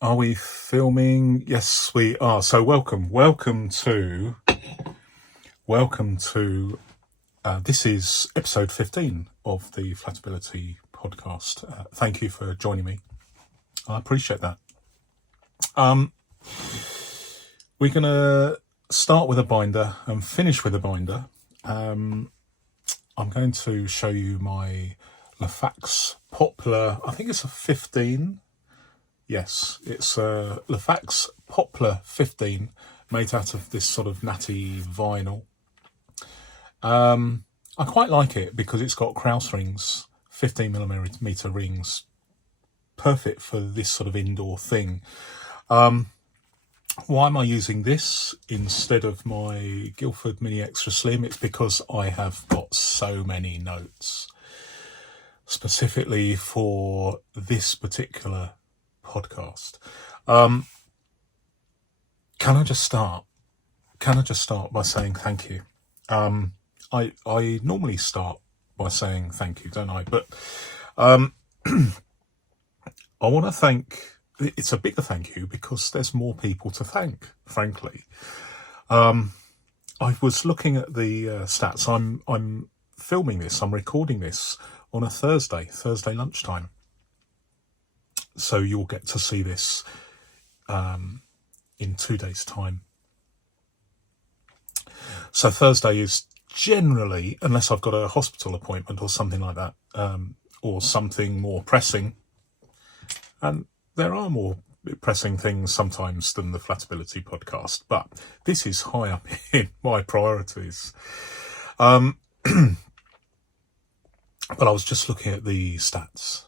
Are we filming? Yes, we are. So welcome to this is episode 15 of the Flatability Podcast. Thank you for joining me. I appreciate that. We're gonna start with a binder and finish with a binder. I'm going to show you my Lafax Poplar. I think it's a 15. Yes, it's a Lafax Poplar 15 made out of this sort of natty vinyl. I quite like it because it's got Krauss rings, 15mm rings, perfect for this sort of indoor thing. Why am I using this instead of my Guildford Mini Extra Slim? It's because I have got so many notes specifically for this particular podcast. Can I just start by saying thank you? I normally start by saying thank you, don't I? But I want to thank. It's a bigger thank you because there's more people to thank, frankly. I was looking at the stats. I'm filming this. I'm recording this on a Thursday lunchtime. So you'll get to see this in 2 days' time. So Thursday is generally, unless I've got a hospital appointment or something like that, or something more pressing, and there are more pressing things sometimes than the Flatability Podcast, but this is high up in my priorities. But I was just looking at the stats.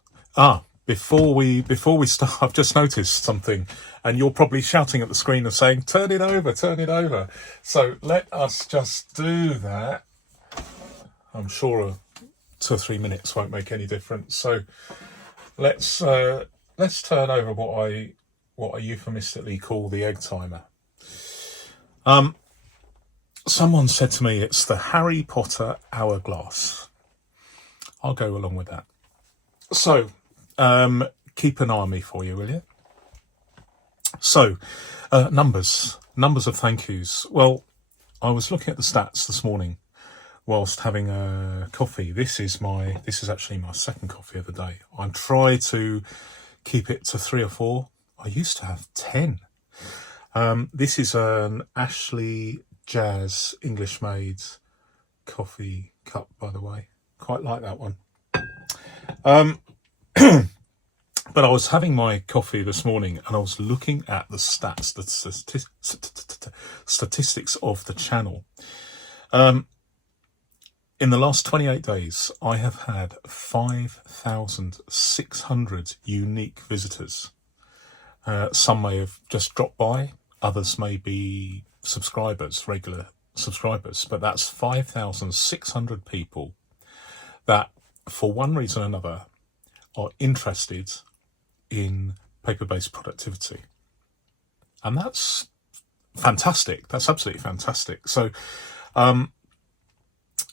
Before we start, I've just noticed something, and you're probably shouting at the screen and saying, turn it over. So let us just do that. I'm sure 2 or 3 minutes won't make any difference. So let's turn over what I euphemistically call the egg timer. Someone said to me it's the Harry Potter hourglass. I'll go along with that. So keep an eye on me for you, will you? So numbers of thank yous. Well, I was looking at the stats this morning whilst having a coffee. This is actually my second coffee of the day. I try to keep it to 3 or 4. I used to have 10. This is an Ashley Jazz English made coffee cup, by the way. Quite like that one. But I was having my coffee this morning and I was looking at the stats, the statistics of the channel. In the last 28 days, I have had 5,600 unique visitors. Some may have just dropped by, others may be subscribers, regular subscribers, but that's 5,600 people that, for one reason or another, are interested in paper-based productivity. And that's fantastic. That's absolutely fantastic. So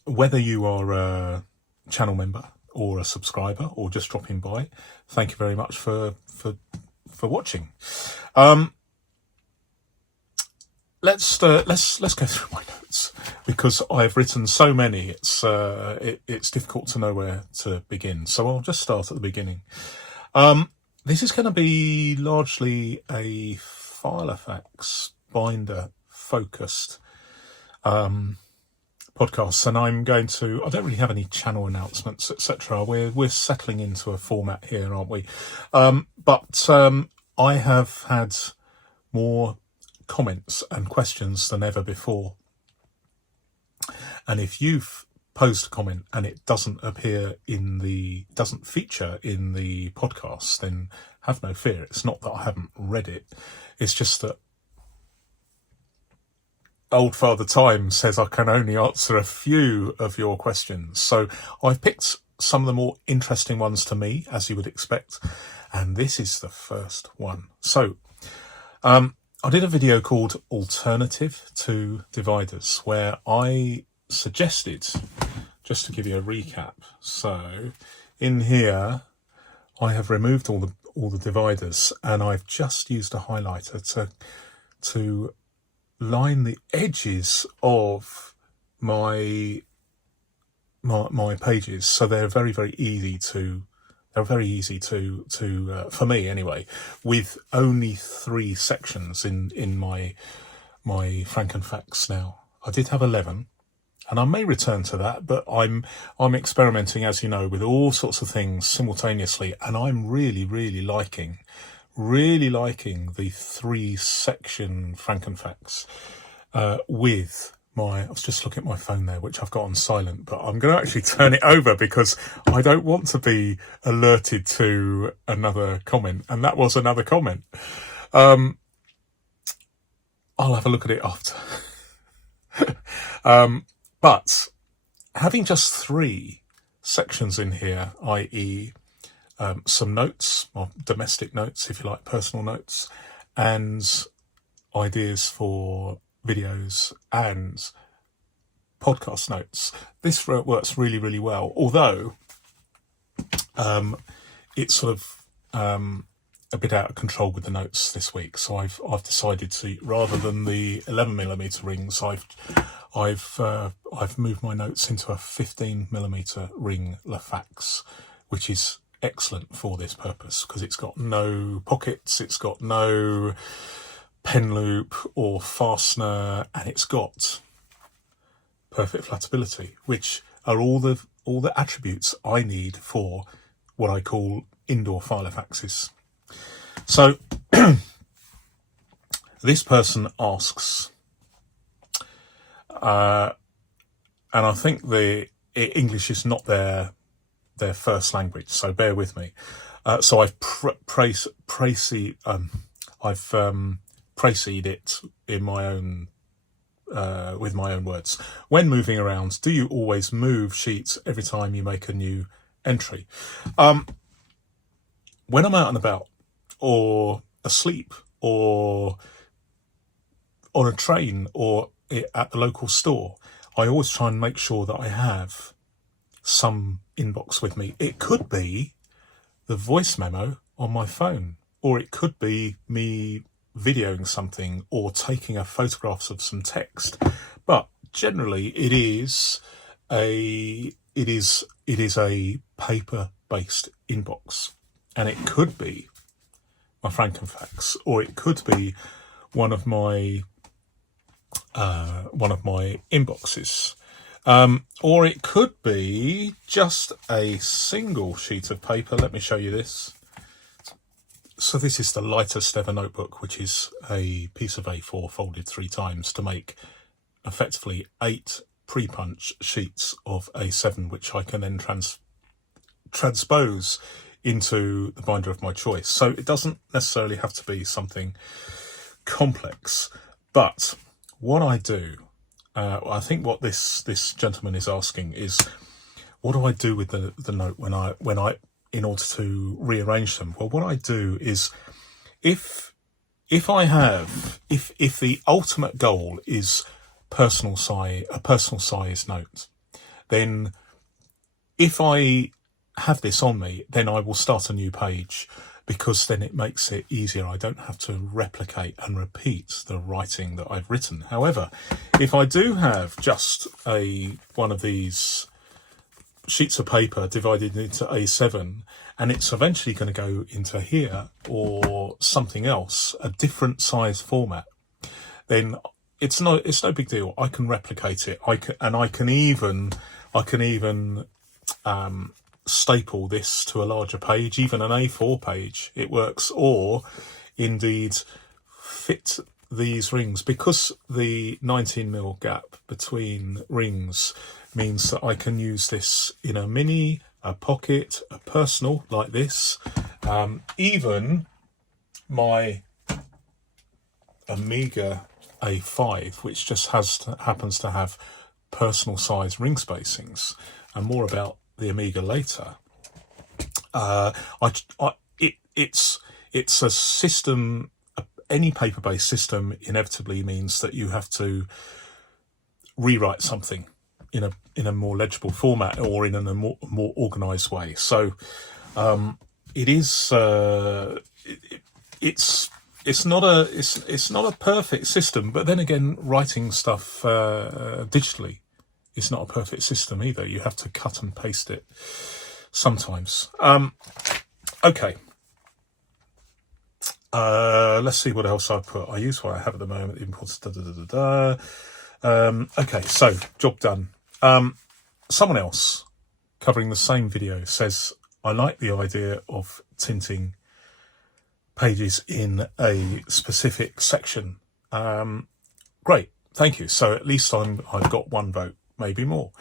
whether you are a channel member or a subscriber or just dropping by, thank you very much for watching. Let's go through my notes because I've written so many. It's difficult to know where to begin. So I'll just start at the beginning. This is going to be largely a filofax binder focused podcast, and I don't really have any channel announcements, etc. We're settling into a format here, aren't we? But I have had more comments and questions than ever before. And if you've posed a comment and it doesn't feature in the podcast, then have no fear. It's not that I haven't read it. It's just that old Father Time says I can only answer a few of your questions. So I've picked some of the more interesting ones to me, as you would expect. And this is the first one. So I did a video called Alternative to Dividers, where I suggested, just to give you a recap. So in here, I have removed all all the dividers, and I've just used a highlighter to line the edges of my pages, so they're very easy to for me anyway, with only 3 sections in my Frankenfax now. I did have 11, and I may return to that, but I'm experimenting, as you know, with all sorts of things simultaneously, and I'm really liking the 3-section Frankenfax with I was just looking at my phone there, which I've got on silent, but I'm going to actually turn it over because I don't want to be alerted to another comment. And that was another comment. I'll have a look at it after. But having just 3 sections in here, i.e. Some notes, or domestic notes, if you like, personal notes, and ideas for videos and podcast notes. This works really well, although it's sort of a bit out of control with the notes this week. So I've decided to, rather than the 11mm rings, I've moved my notes into a 15mm ring Lafax, which is excellent for this purpose because it's got no pockets, it's got no pen loop or fastener, and it's got perfect flatability, which are all the attributes I need for what I call indoor filofaxes. So this person asks, and I think the English is not their first language, so bear with me. So I've precede it in my own with my own words. When moving around, do you always move sheets every time you make a new entry? When I'm out and about, or asleep, or on a train, or at the local store, I always try and make sure that I have some inbox with me. It could be the voice memo on my phone, or it could be me videoing something or taking a photographs of some text, but generally it is a paper-based inbox, and it could be my Frankenfax, or it could be one of my inboxes, or it could be just a single sheet of paper. Let me show you this. So this is the lightest ever notebook, which is a piece of A4 folded 3 times to make effectively 8 pre-punch sheets of A7, which I can then transpose into the binder of my choice. So it doesn't necessarily have to be something complex. But what I do, I think what this gentleman is asking is, what do I do with the note when I in order to rearrange them? Well, what I do is, if the ultimate goal is a personal size note, then if I have this on me, then I will start a new page, because then it makes it easier. I don't have to replicate and repeat the writing that I've written. However, if I do have just one of these sheets of paper divided into A7, and it's eventually going to go into here or something else, a different size format, then it's no big deal. I can replicate it. I can even staple this to a larger page, even an A4 page. It works, or indeed fit these rings, because the 19mm gap between rings means that I can use this in a mini, a pocket, a personal like this, even my Amiga A5, which just happens to have personal size ring spacings, and more about the Amiga later. It's a system. Any paper-based system inevitably means that you have to rewrite something in a more legible format, or in a more organized way. So it is it's not a perfect system, but then again, writing stuff digitally is not a perfect system either. You have to cut and paste it sometimes. Okay. Let's see what else I put. I use what I have at the moment. Imports. Okay, so job done. Someone else covering the same video says, I like the idea of tinting pages in a specific section. Great, thank you. So at least I've got one vote, maybe more.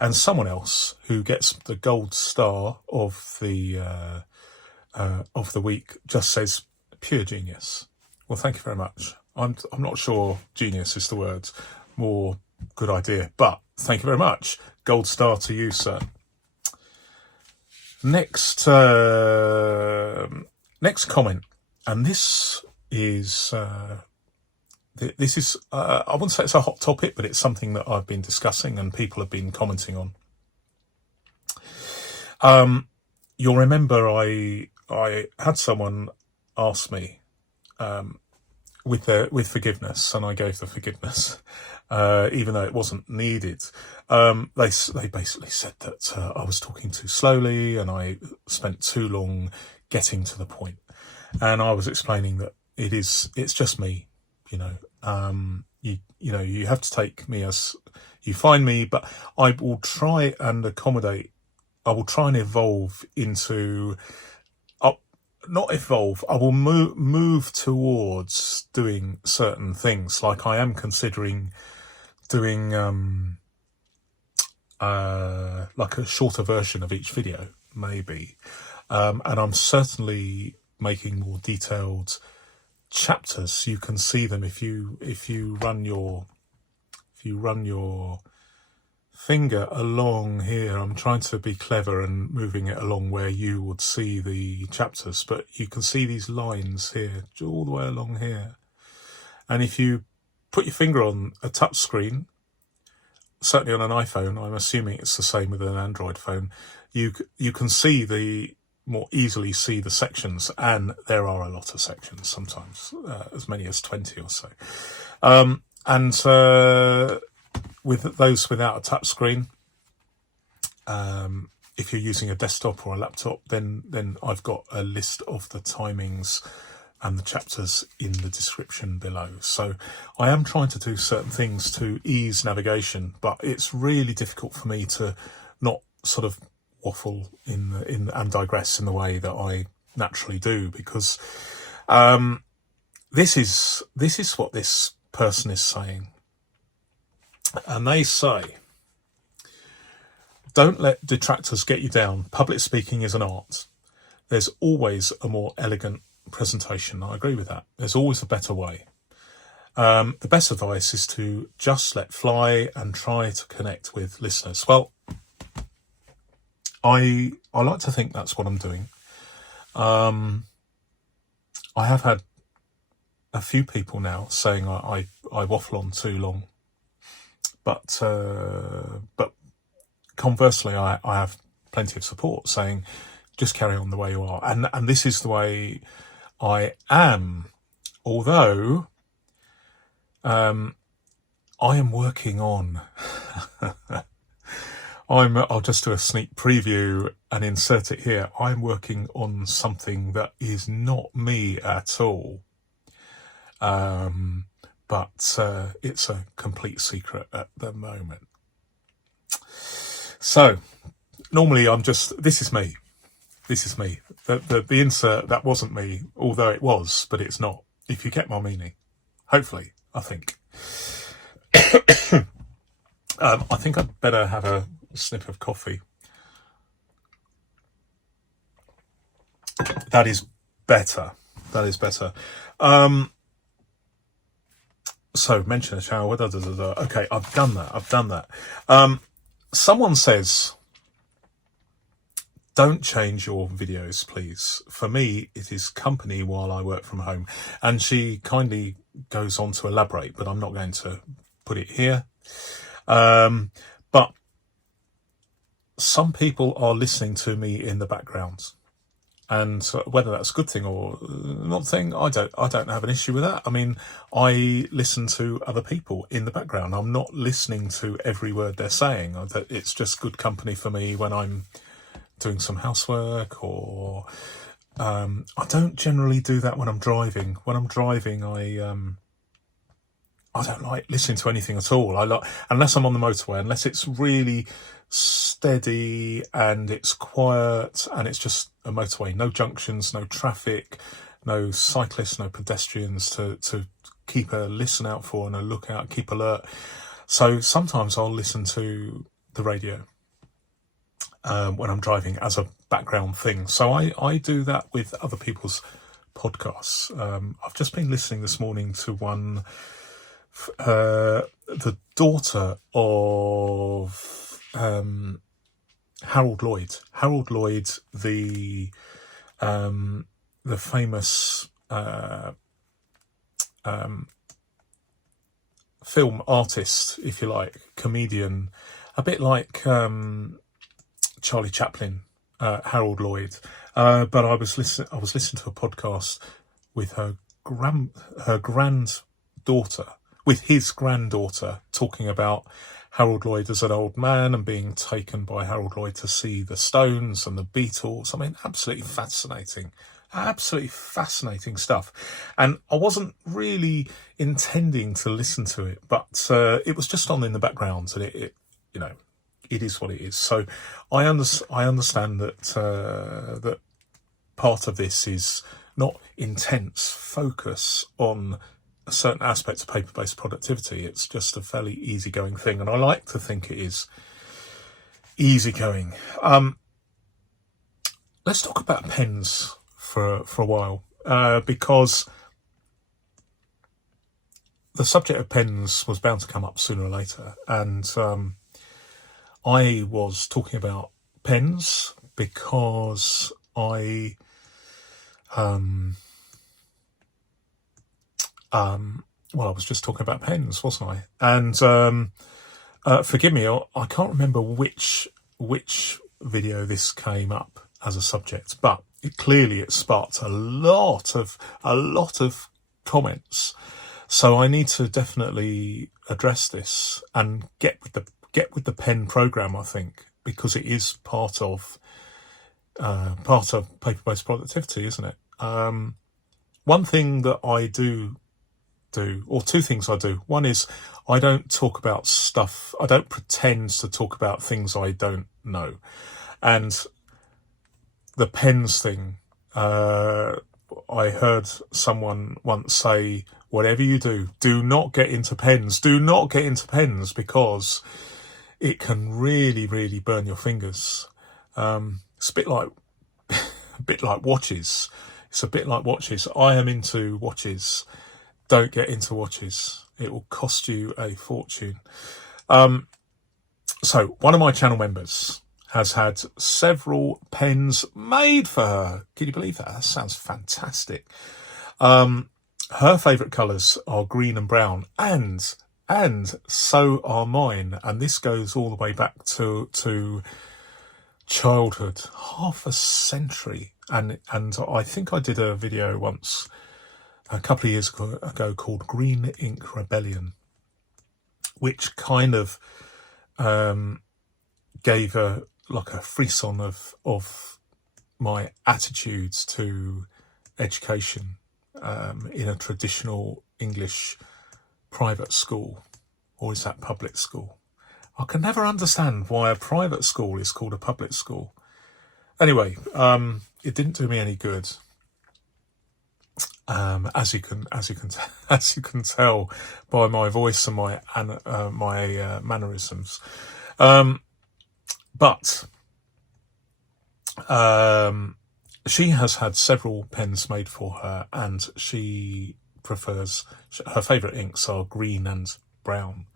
And someone else who gets the gold star of the week just says, pure genius. Well, thank you very much. I'm not sure genius is the word, more good idea, but thank you very much. Gold star to you, sir. Next comment, and this is I wouldn't say it's a hot topic, but it's something that I've been discussing and people have been commenting on. You'll remember I had someone ask me with forgiveness, and I gave the forgiveness, even though it wasn't needed. They basically said that I was talking too slowly and I spent too long getting to the point. And I was explaining that it's just me, you have to take me as you find me, but I will try and accommodate. I will try and evolve into. Not evolve, I will move towards doing certain things. Like I am considering doing like a shorter version of each video, maybe. And I'm certainly making more detailed chapters. You can see them if you run your finger along here. I'm trying to be clever and moving it along where you would see the chapters, but you can see these lines here all the way along here. And if you put your finger on a touch screen, certainly on an iPhone, I'm assuming it's the same with an Android phone, you can more easily see the sections, and there are a lot of sections, sometimes as many as 20 or so. With those without a touch screen, if you're using a desktop or a laptop, then I've got a list of the timings and the chapters in the description below. So I am trying to do certain things to ease navigation, but it's really difficult for me to not sort of waffle in and digress in the way that I naturally do, because this is what this person is saying. And they say, don't let detractors get you down. Public speaking is an art. There's always a more elegant presentation. I agree with that. There's always a better way. The best advice is to just let fly and try to connect with listeners. Well, I like to think that's what I'm doing. I have had a few people now saying I waffle on too long. But conversely, I have plenty of support saying, just carry on the way you are. And this is the way I am. Although I am working on, I'll just do a sneak preview and insert it here. I'm working on something that is not me at all. But it's a complete secret at the moment. So normally this is me. The insert, that wasn't me, although it was, but it's not, if you get my meaning. Hopefully, I think. I think I'd better have a snip of coffee. That is better. So mention a shower. Okay, I've done that. Someone says, don't change your videos, please. For me, it is company while I work from home. And she kindly goes on to elaborate, but I'm not going to put it here. But some people are listening to me in the background. And whether that's a good thing or not a thing, I don't have an issue with that. I mean, I listen to other people in the background. I'm not listening to every word they're saying. It's just good company for me when I'm doing some housework, or I don't generally do that when I'm driving. When I'm driving, I don't like listening to anything at all. Unless I'm on the motorway, unless it's really steady and it's quiet and it's just a motorway, no junctions, no traffic, no cyclists, no pedestrians to keep a listen out for and a lookout, keep alert. So sometimes I'll listen to the radio when I'm driving as a background thing. So I do that with other people's podcasts. I've just been listening this morning to one, the daughter of Harold Lloyd. Harold Lloyd, the famous film artist, if you like, comedian, a bit like Charlie Chaplin, Harold Lloyd. But I was listening to a podcast with her granddaughter, with his granddaughter, talking about Harold Lloyd as an old man and being taken by Harold Lloyd to see the Stones and the Beatles. I mean, absolutely fascinating stuff. And I wasn't really intending to listen to it, but it was just on in the background, and it is what it is. So I understand that that part of this is not intense focus on a certain aspect of paper-based productivity. It's just a fairly easygoing thing, and I like to think it is easygoing. Let's talk about pens for a while, because the subject of pens was bound to come up sooner or later, and I was talking about pens because I was just talking about pens, wasn't I? And forgive me, I can't remember which video this came up as a subject, but it sparked a lot of comments. So I need to definitely address this and get with the pen program, I think, because it is part of paper-based productivity, isn't it? One thing that I do, or two things I do. One is I don't talk about stuff. I don't pretend to talk about things I don't know. And the pens thing, I heard someone once say, whatever you do not get into pens. Do not get into pens, because it can really, really burn your fingers. It's a bit like watches. It's a bit like watches. I am into watches. Don't get into watches. It will cost you a fortune. So one of my channel members has had several pens made for her. Can you believe that? That sounds fantastic. Her favourite colours are green and brown, and so are mine. And this goes all the way back to childhood, half a century. And I think I did a video once, a couple of years ago, called Green Ink Rebellion, which kind of gave a frisson of my attitudes to education in a traditional English private school, or is that public school? I can never understand why a private school is called a public school. Anyway, it didn't do me any good. As you can tell by my voice and my mannerisms. But she has had several pens made for her, and she prefers, her favourite inks are green and brown.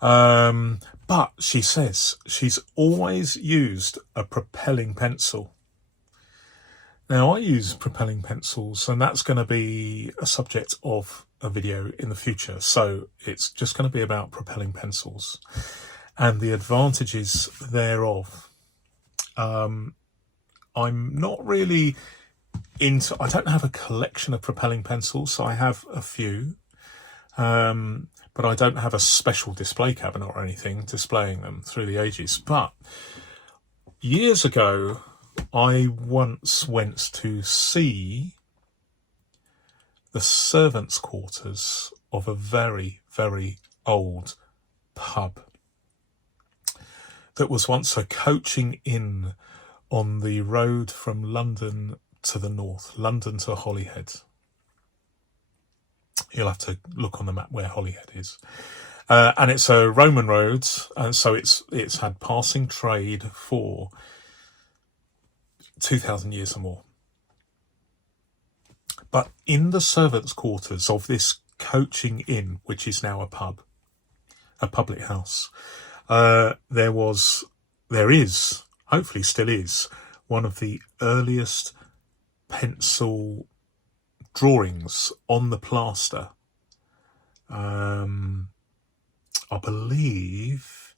But she says she's always used a propelling pencil. Now, I use propelling pencils, and that's going to be a subject of a video in the future. So it's just going to be about propelling pencils and the advantages thereof. I'm not really I don't have a collection of propelling pencils. I have a few, but I don't have a special display cabinet or anything displaying them through the ages. But years ago, I once went to see the servants' quarters of a very, very old pub that was once a coaching inn on the road from London to the north, London to Holyhead. You'll have to look on the map where Holyhead is. And it's a Roman road, and so it's had passing trade for 2,000 years or more. But in the servants' quarters of this coaching inn, which is now a pub, a public house, there is, hopefully still is, one of the earliest pencil drawings on the plaster. I believe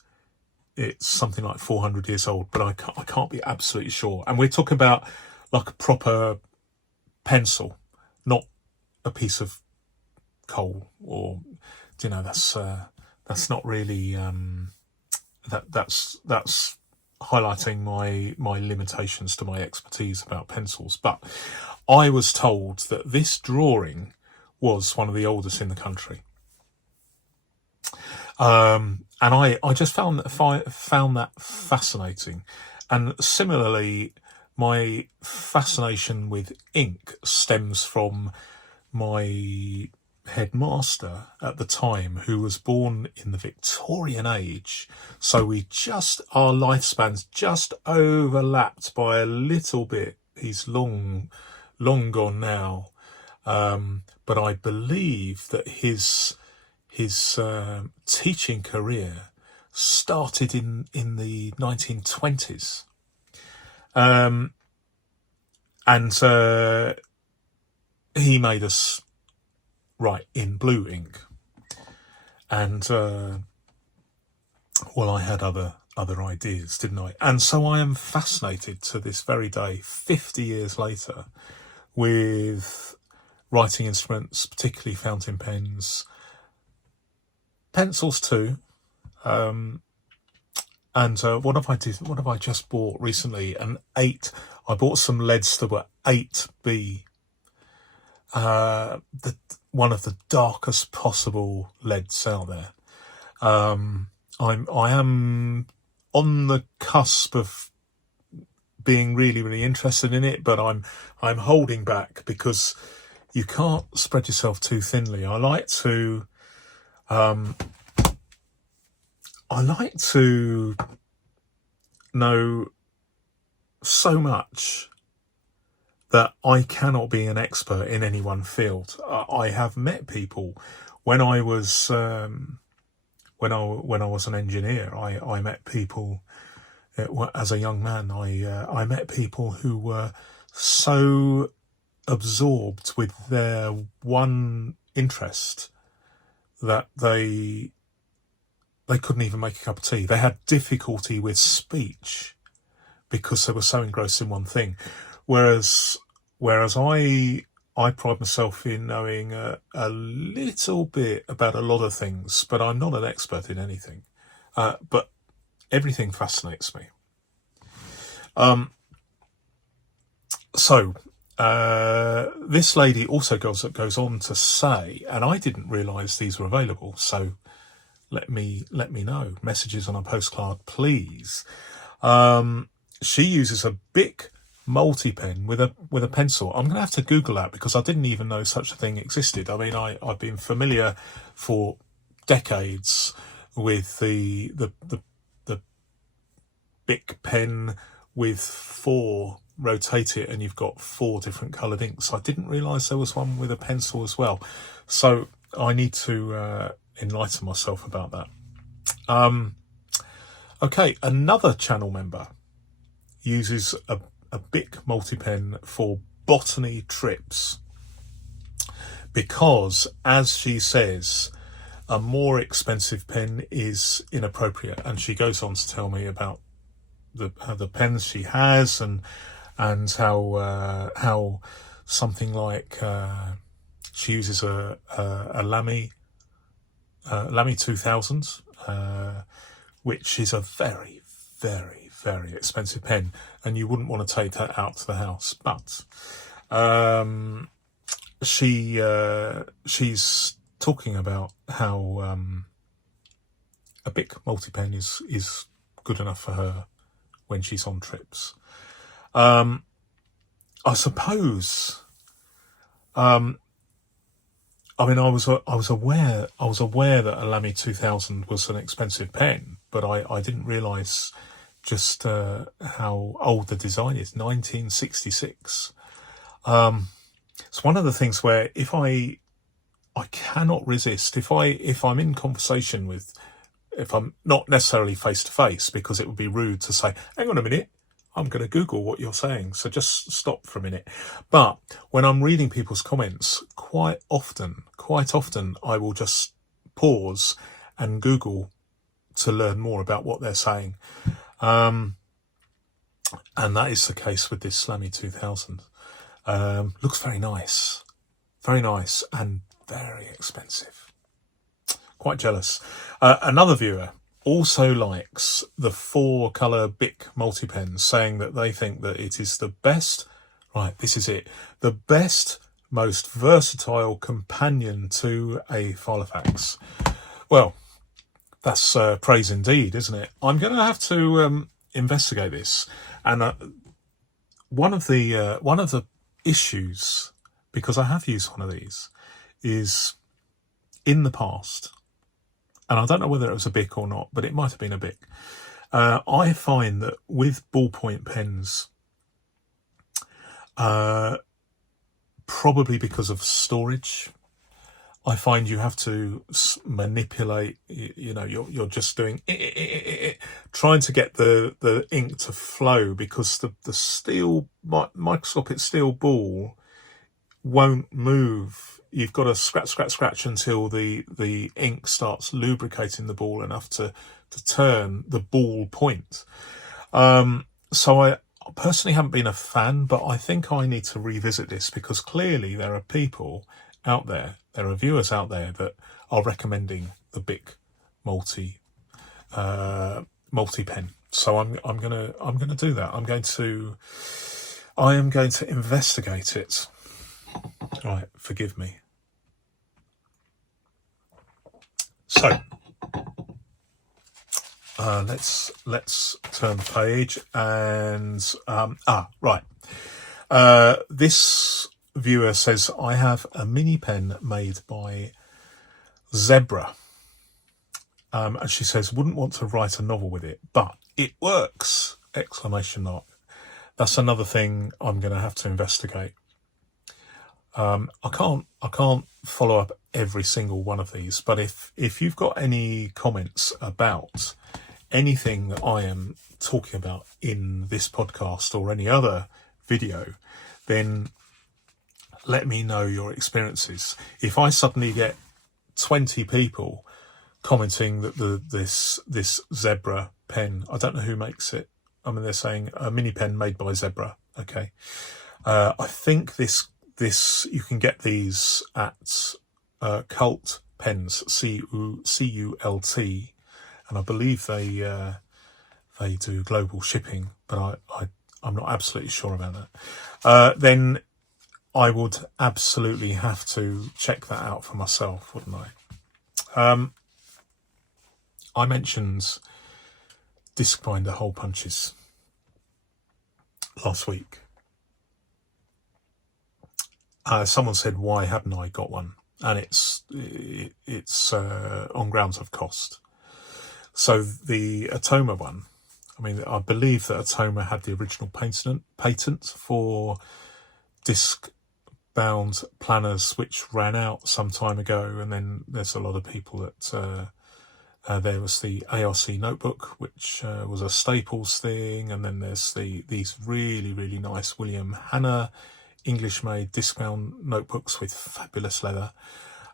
it's something like 400 years old, but I can't be absolutely sure. And we're talking about like a proper pencil, not a piece of coal, or that's not really that's highlighting my limitations to my expertise about pencils. But I was told that this drawing was one of the oldest in the country. And I just found that fascinating. And similarly, my fascination with ink stems from my headmaster at the time, who was born in the Victorian age. So our lifespans just overlapped by a little bit. He's long gone now. But I believe that his teaching career started in the 1920s. And he made us write in blue ink. And, I had other ideas, didn't I? And so I am fascinated to this very day, 50 years later, with writing instruments, particularly fountain pens, pencils too. And what have I just bought recently? I bought some leads that were 8B. One of the darkest possible leads out there. I am on the cusp of being really, really interested in it, but I'm holding back because you can't spread yourself too thinly. I like to know so much that I cannot be an expert in any one field. I have met people when I was an engineer. I met people as a young man. I met people who were so absorbed with their one interest that they couldn't even make a cup of tea. They had difficulty with speech because they were so engrossed in one thing. Whereas I pride myself in knowing a little bit about a lot of things, but I'm not an expert in anything. But everything fascinates me. This lady also goes on to say, and I didn't realise these were available, so let me know. Messages on a postcard, please. She uses a Bic multi-pen with a pencil. I'm going to have to Google that because I didn't even know such a thing existed. I mean, I've been familiar for decades with the Bic pen with 4, rotate it and you've got 4 different coloured inks. I didn't realise there was one with a pencil as well. So I need to enlighten myself about that. Okay, another channel member uses a Bic multi-pen for botany trips because, as she says, a more expensive pen is inappropriate. And she goes on to tell me about the pens she has and and how something like she uses a Lamy 2000, which is a very, very, very expensive pen, and you wouldn't want to take that out to the house. But she's talking about how a Bic multi-pen is good enough for her when she's on trips. I suppose. I mean, I was aware that a Lamy 2000 was an expensive pen, but I didn't realise just how old the design is. 1966. It's one of the things where if I cannot resist, if I'm in conversation with, if I'm not necessarily face to face, because it would be rude to say, hang on a minute, I'm going to Google what you're saying, so just stop for a minute. But when I'm reading people's comments, quite often, I will just pause and Google to learn more about what they're saying. And that is the case with this Lamy 2000. Looks very nice, and very expensive. Quite jealous. Another viewer also likes the 4-colour Bic multi-pens, saying that they think that it is the best, right, this is it, the best, most versatile companion to a filofax. Well, that's praise indeed, isn't it? I'm going to have to investigate this. And one of the issues, because I have used one of these, is in the past, and I don't know whether it was a Bic or not, but it might have been a Bic. I find that with ballpoint pens, probably because of storage, I find you have to manipulate. You know, you're just doing trying to get the ink to flow, because the steel microscopic steel ball won't move. You've got to scratch until the ink starts lubricating the ball enough to turn the ball point. So I personally haven't been a fan, but I think I need to revisit this, because clearly there are people out there, there are viewers out there that are recommending the Bic multi pen. So I'm gonna do that. I am going to investigate it. Right, forgive me. So let's turn the page and right. This viewer says, I have a mini pen made by Zebra, and she says, wouldn't want to write a novel with it, but it works! Exclamation mark. That's another thing I'm going to have to investigate. I can't follow up every single one of these, but if you've got any comments about anything that I am talking about in this podcast or any other video, then let me know your experiences. If I suddenly get 20 people commenting that this Zebra pen, I don't know who makes it. I mean, they're saying a mini pen made by Zebra. Okay. I think this you can get these at Cult Pens, CULT, and I believe they do global shipping, but I'm not absolutely sure about that. Then I would absolutely have to check that out for myself, wouldn't I? I mentioned disc binder hole punches last week. Someone said, why hadn't I got one? And it's on grounds of cost. So the Atoma one, I mean, I believe that Atoma had the original patent for disc bound planners, which ran out some time ago. And then there's a lot of people that there was the ARC notebook, which was a Staples thing. And then there's these really, really nice William Hanna English-made disc-bound notebooks with fabulous leather.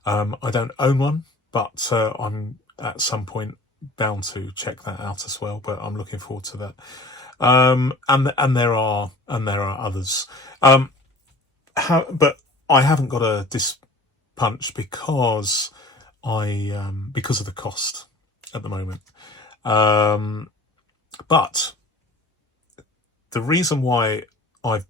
I don't own one, but I'm at some point bound to check that out as well, but I'm looking forward to that. And there are others. But I haven't got a disc punch because because of the cost at the moment. But the reason why I'm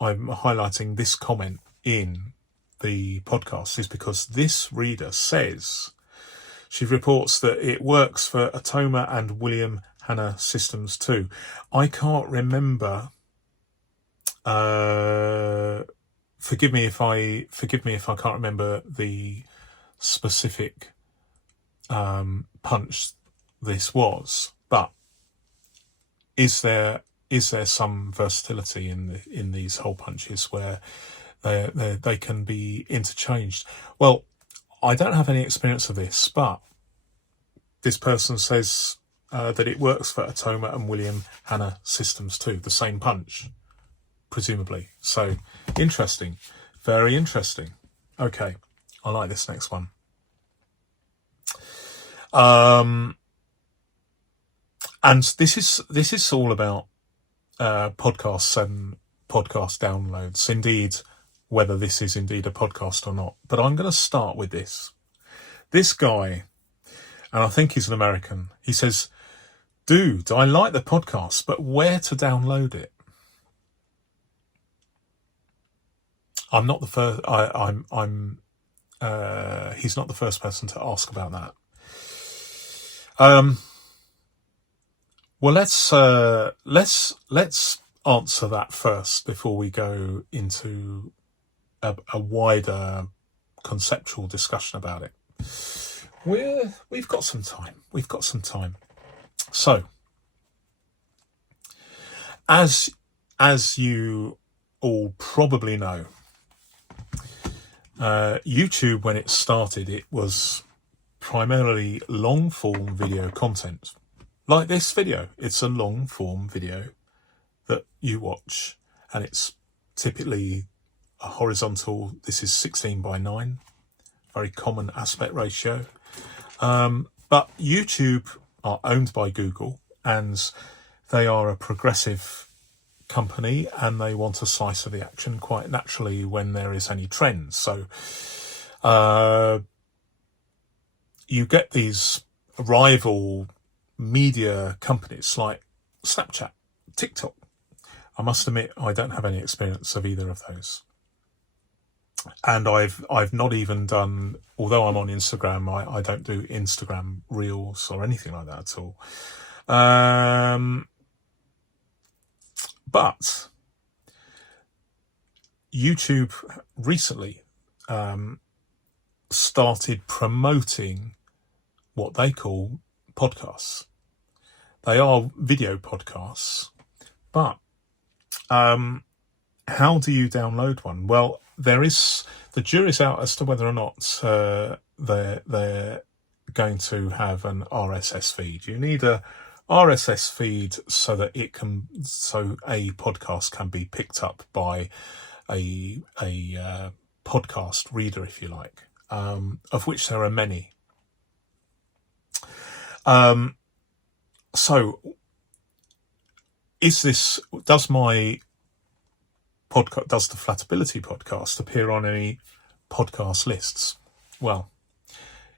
highlighting this comment in the podcast is because this reader says she reports that it works for Atoma and William Hanna systems too. I can't remember. Forgive me if I can't remember the specific punch this was, but is there some versatility in these hole punches where they can be interchanged? Well, I don't have any experience of this, but this person says that it works for Atoma and William Hanna systems too, the same punch, presumably. So interesting, very interesting. Okay, I like this next one. And this is all about podcasts and podcast downloads. Indeed, whether this is indeed a podcast or not. But I'm going to start with this. This guy, and I think he's an American. He says, "Dude, I like the podcast, but where to download it?" I'm not the first. He's not the first person to ask about that. Well, let's answer that first before we go into a wider conceptual discussion about it. We've got some time. So, as you all probably know, YouTube, when it started, it was primarily long-form video content. Like this video, it's a long-form video that you watch, and it's typically a horizontal. This is 16:9, very common aspect ratio. But YouTube are owned by Google, and they are a progressive company, and they want a slice of the action quite naturally when there is any trends. So you get these rival media companies like Snapchat, TikTok. I must admit, I don't have any experience of either of those. And I've not even done, although I'm on Instagram, I don't do Instagram reels or anything like that at all. But YouTube recently started promoting what they call podcasts. They are video podcasts, but how do you download one? Well, the jury's out as to whether or not they're going to have an RSS feed. You need a RSS feed so that a podcast can be picked up by a podcast reader, if you like, of which there are many. So does the Flatability Podcast appear on any podcast lists? Well,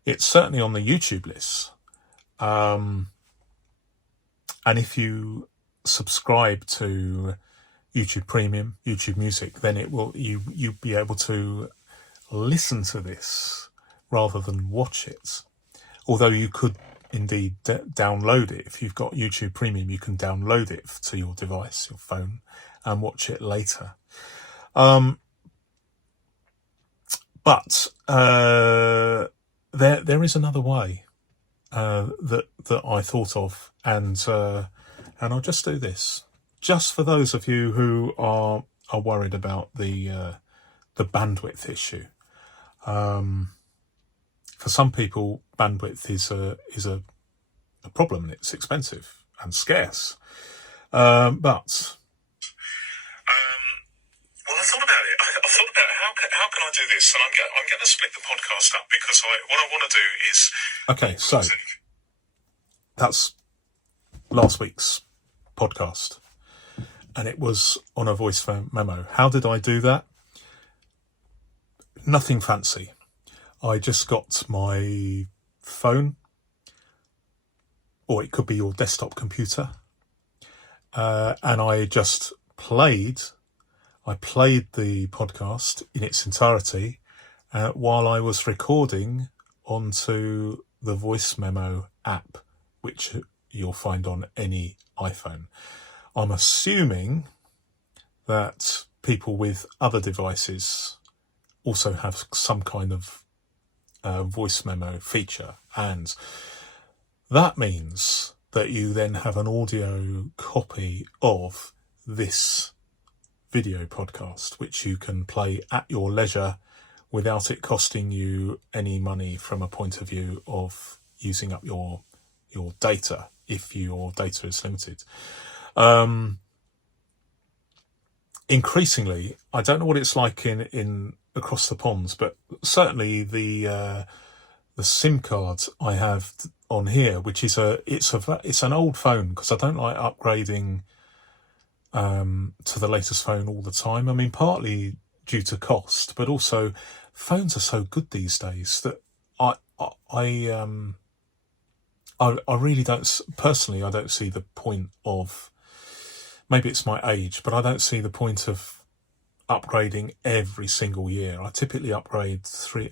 it's certainly on the YouTube lists. And if you subscribe to YouTube Premium, YouTube Music, then you'll be able to listen to this rather than watch it. Although you could indeed download it. If you've got YouTube Premium, you can download it to your device, your phone, and watch it later. But there is another way that I thought of, and I'll just do this, just for those of you who are worried about the bandwidth issue. For some people, bandwidth is a problem, and it's expensive and scarce. But well, I thought about it. I thought about how can I do this, and I'm going to split the podcast up because what I want to do is okay. So that's last week's podcast, and it was on a voice memo. How did I do that? Nothing fancy. I just got my phone, or it could be your desktop computer, and I just played the podcast in its entirety while I was recording onto the voice memo app, which you'll find on any iPhone. I'm assuming that people with other devices also have some kind of voice memo feature, and that means that you then have an audio copy of this video podcast, which you can play at your leisure without it costing you any money from a point of view of using up your data, if your data is limited. Increasingly, I don't know what it's like in across the ponds, but certainly the SIM card I have on here, which is it's an old phone, because I don't like upgrading to the latest phone all the time. I mean, partly due to cost, but also phones are so good these days that I really don't, personally, I don't see the point of, maybe it's my age, but I don't see the point of upgrading every single year. I typically upgrade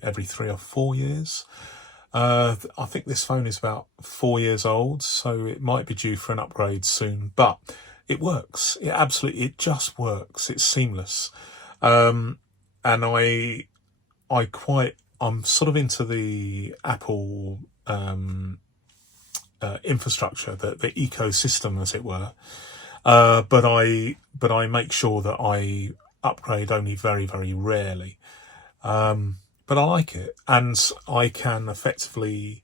every 3 or 4 years. I think this phone is about 4 years old, so it might be due for an upgrade soon, but it works. It just works. It's seamless. And I'm sort of into the Apple infrastructure, the ecosystem, as it were. But I make sure that I upgrade only very, very rarely. But I like it, and I can effectively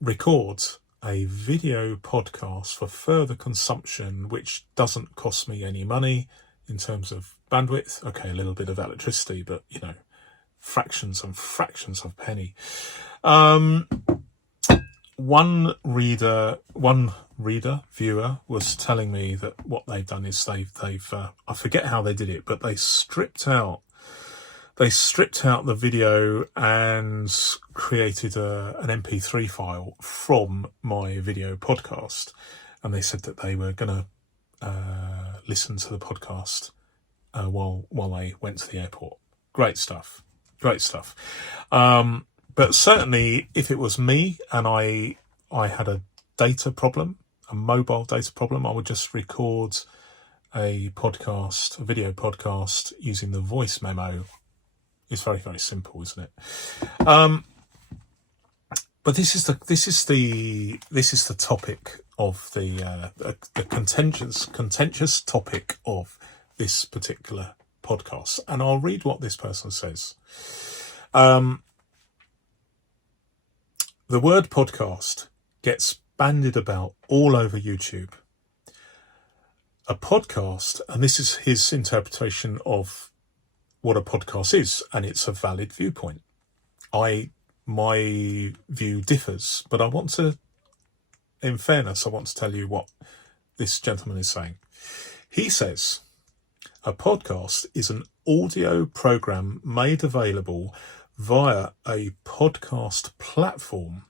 record a video podcast for further consumption, which doesn't cost me any money in terms of bandwidth. Okay, a little bit of electricity, but fractions and fractions of a penny. One viewer was telling me that what they've done is they've I forget how they did it, but they stripped out the video and created an MP3 file from my video podcast, and they said that they were going to listen to the podcast while they went to the airport. Great stuff. But certainly, if it was me and I had a mobile data problem, I would just record a video podcast using the voice memo. It's very, very simple, isn't it? But this is the topic of the contentious topic of this particular podcast, and I'll read what this person says. The word podcast gets bandied about all over YouTube. A podcast, and this is his interpretation of what a podcast is, and it's a valid viewpoint. My view differs, but in fairness, I want to tell you what this gentleman is saying. He says, a podcast is an audio program made available via a podcast platform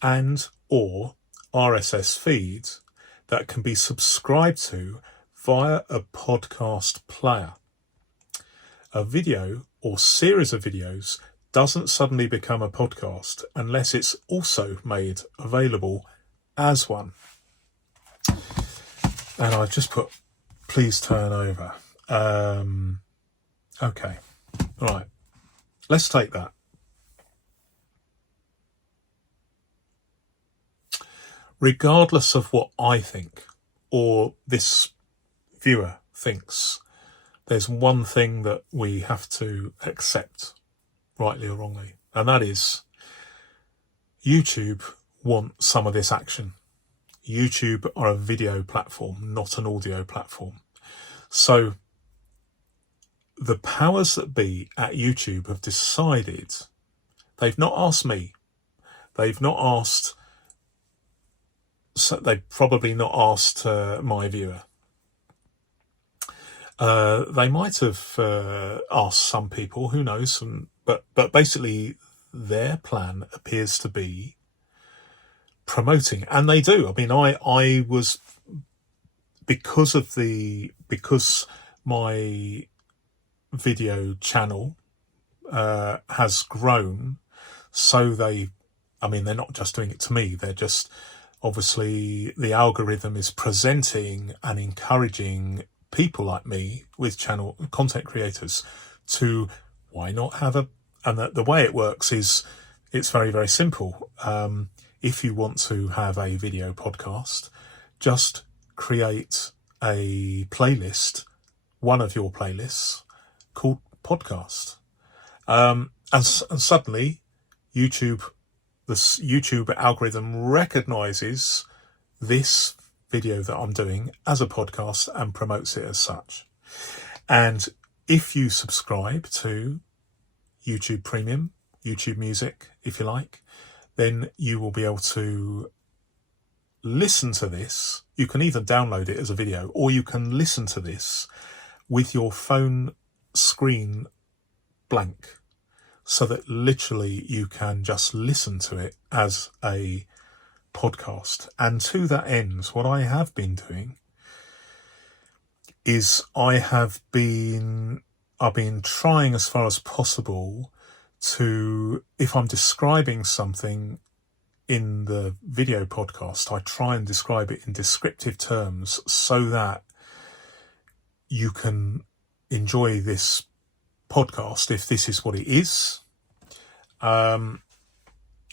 and or RSS feed that can be subscribed to via a podcast player. A video or series of videos doesn't suddenly become a podcast unless it's also made available as one. And I've just put, please turn over. Okay, all right. Let's take that. Regardless of what I think or this viewer thinks, there's one thing that we have to accept, rightly or wrongly, and that is YouTube want some of this action. YouTube are a video platform, not an audio platform. So the powers that be at YouTube have decided, they've not asked me, they've not asked they've probably not asked my viewer. They might have asked some people, who knows, but basically their plan appears to be promoting, and they do. I mean, I was, because my video channel has grown, so they're not just doing it to me, they're just, obviously the algorithm is presenting and encouraging people like me with channel content creators to, why not have and the way it works is, it's very, very simple. If you want to have a video podcast, just create a playlist, one of your playlists, called podcast. And suddenly the YouTube algorithm recognizes this video that I'm doing as a podcast and promotes it as such. And if you subscribe to YouTube Premium, YouTube Music, if you like, then you will be able to listen to this. You can either download it as a video, or you can listen to this with your phone screen blank, so that literally you can just listen to it as a podcast. And to that end, what I have been doing is I've been trying as far as possible to, if I'm describing something in the video podcast, I try and describe it in descriptive terms so that you can enjoy this podcast if this is what it is. And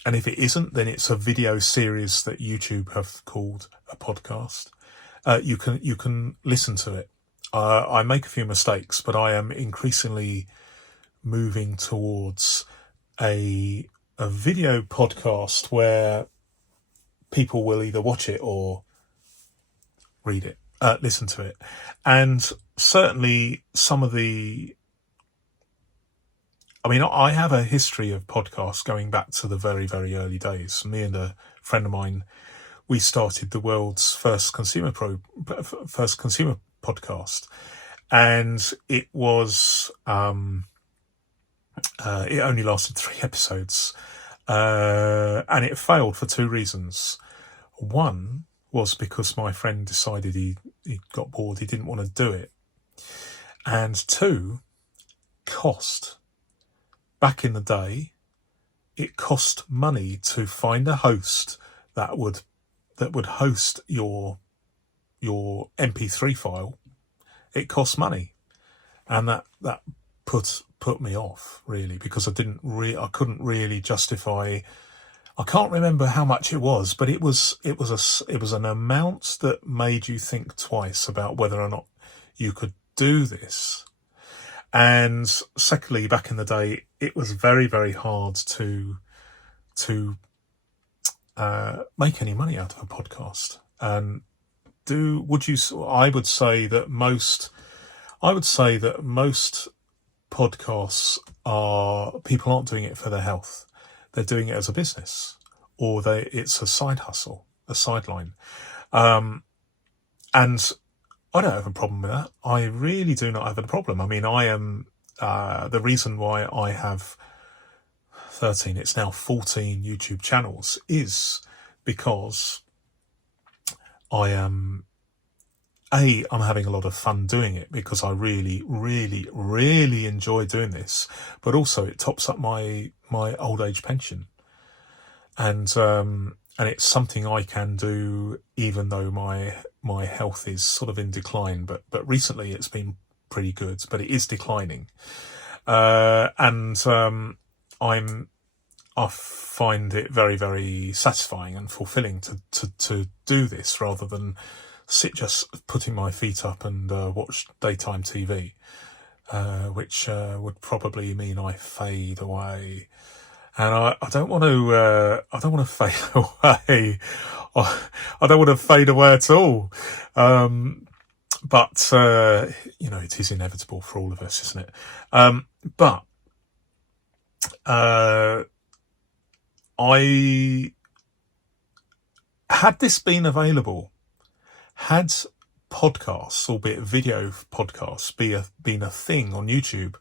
if it isn't, then it's a video series that YouTube have called a podcast. You can listen to it. I make a few mistakes, but I am increasingly moving towards a video podcast where people will either watch it or read it, listen to it. And certainly some of I have a history of podcasts going back to the very, very early days. Me and a friend of mine, we started the world's first consumer podcast, and it was it only lasted 3 episodes, and it failed for 2 reasons. One was because my friend decided he got bored, he didn't want to do it, and 2, cost. Back in the day, it cost money to find a host that would host your MP3 file. It cost money, and that put me off, really, because I couldn't really justify. I can't remember how much it was, but it was an amount that made you think twice about whether or not you could do this. And secondly, back in the day, it was very, very hard to make any money out of a podcast. And I would say that most podcasts people aren't doing it for their health. They're doing it as a business, or it's a side hustle, a sideline. And I don't have a problem with that. I really do not have a problem. I mean, I am the reason why I have 13, it's now 14 YouTube channels, is because I'm having a lot of fun doing it, because I really, really, really enjoy doing this. But also it tops up my old age pension, and it's something I can do even though my health is sort of in decline. But recently it's been pretty good, but it is declining. I find it very, very satisfying and fulfilling to do this, rather than sit just putting my feet up and watch daytime TV, which would probably mean I fade away. And I don't want to fade away. I don't want to fade away at all. But it is inevitable for all of us, isn't it? But had this been available, had podcasts, albeit video podcasts, been a thing on YouTube,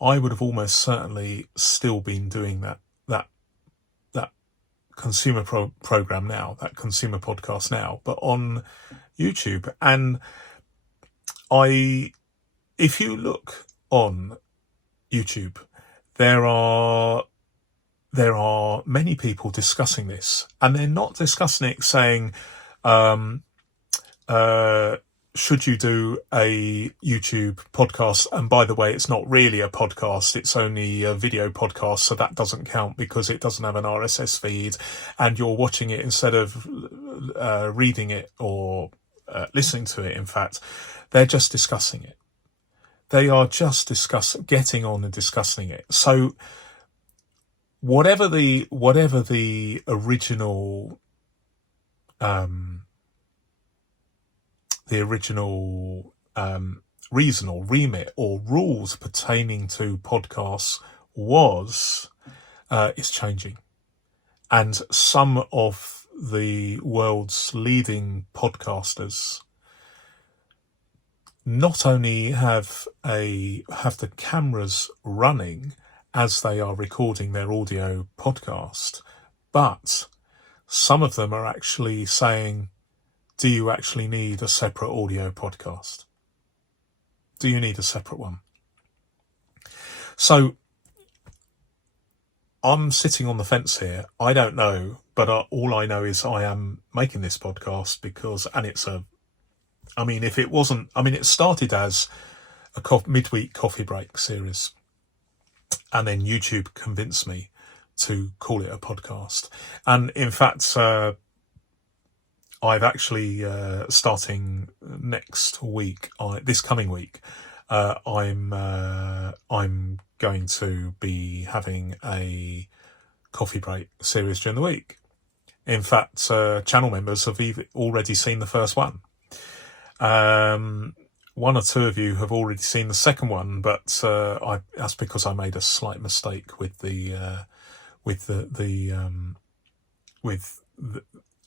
I would have almost certainly still been doing that consumer program now, that consumer podcast now, but on YouTube. And if you look on YouTube, there are many people discussing this, and they're not discussing it saying, should you do a YouTube podcast? And by the way, it's not really a podcast, it's only a video podcast, so that doesn't count because it doesn't have an RSS feed, and you're watching it instead of reading it or listening to it. In fact, they're just discussing it. They are just getting on and discussing it. So whatever the original reason or remit or rules pertaining to podcasts was, is changing. And some of the world's leading podcasters not only have the cameras running as they are recording their audio podcast, but some of them are actually saying, do you actually need a separate audio podcast? Do you need a separate one? So I'm sitting on the fence here. I don't know, but all I know is I am making this podcast because, and it started as a midweek coffee break series, and then YouTube convinced me to call it a podcast. And in fact, I've actually, starting next week, this coming week, I'm going to be having a coffee break series during the week. In fact, channel members have already seen the first one. One or two of you have already seen the second one, but that's because I made a slight mistake with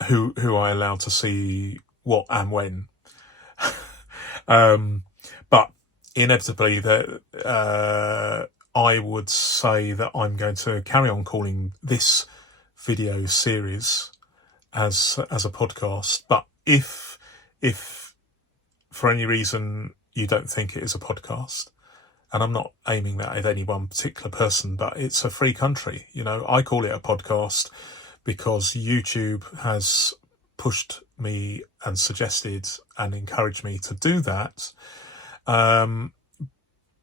who I allowed to see what and when. But inevitably, I would say that I'm going to carry on calling this video series as a podcast. But if for any reason you don't think it is a podcast, and I'm not aiming that at any one particular person, but it's a free country. I call it a podcast because YouTube has pushed me and suggested and encouraged me to do that,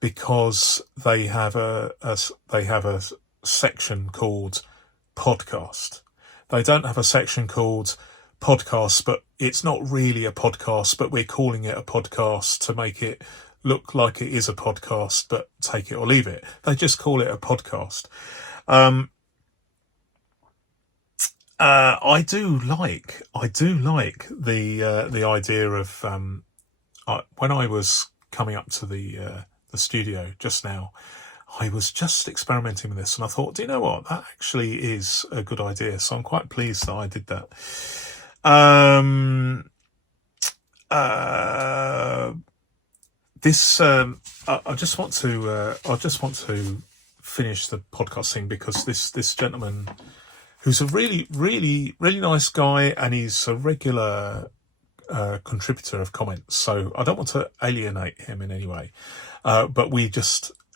because they have a section called podcast. They don't have a section called podcast, but it's not really a podcast, but we're calling it a podcast to make it look like it is a podcast, but take it or leave it. They just call it a podcast. I do like the idea of when I was coming up to the studio just now, I was just experimenting with this, and I thought, do you know what? That actually is a good idea. So I'm quite pleased that I did that. I just want to finish the podcast thing because this gentleman, who's a really, really, really nice guy, and he's a regular contributor of comments. So I don't want to alienate him in any way. But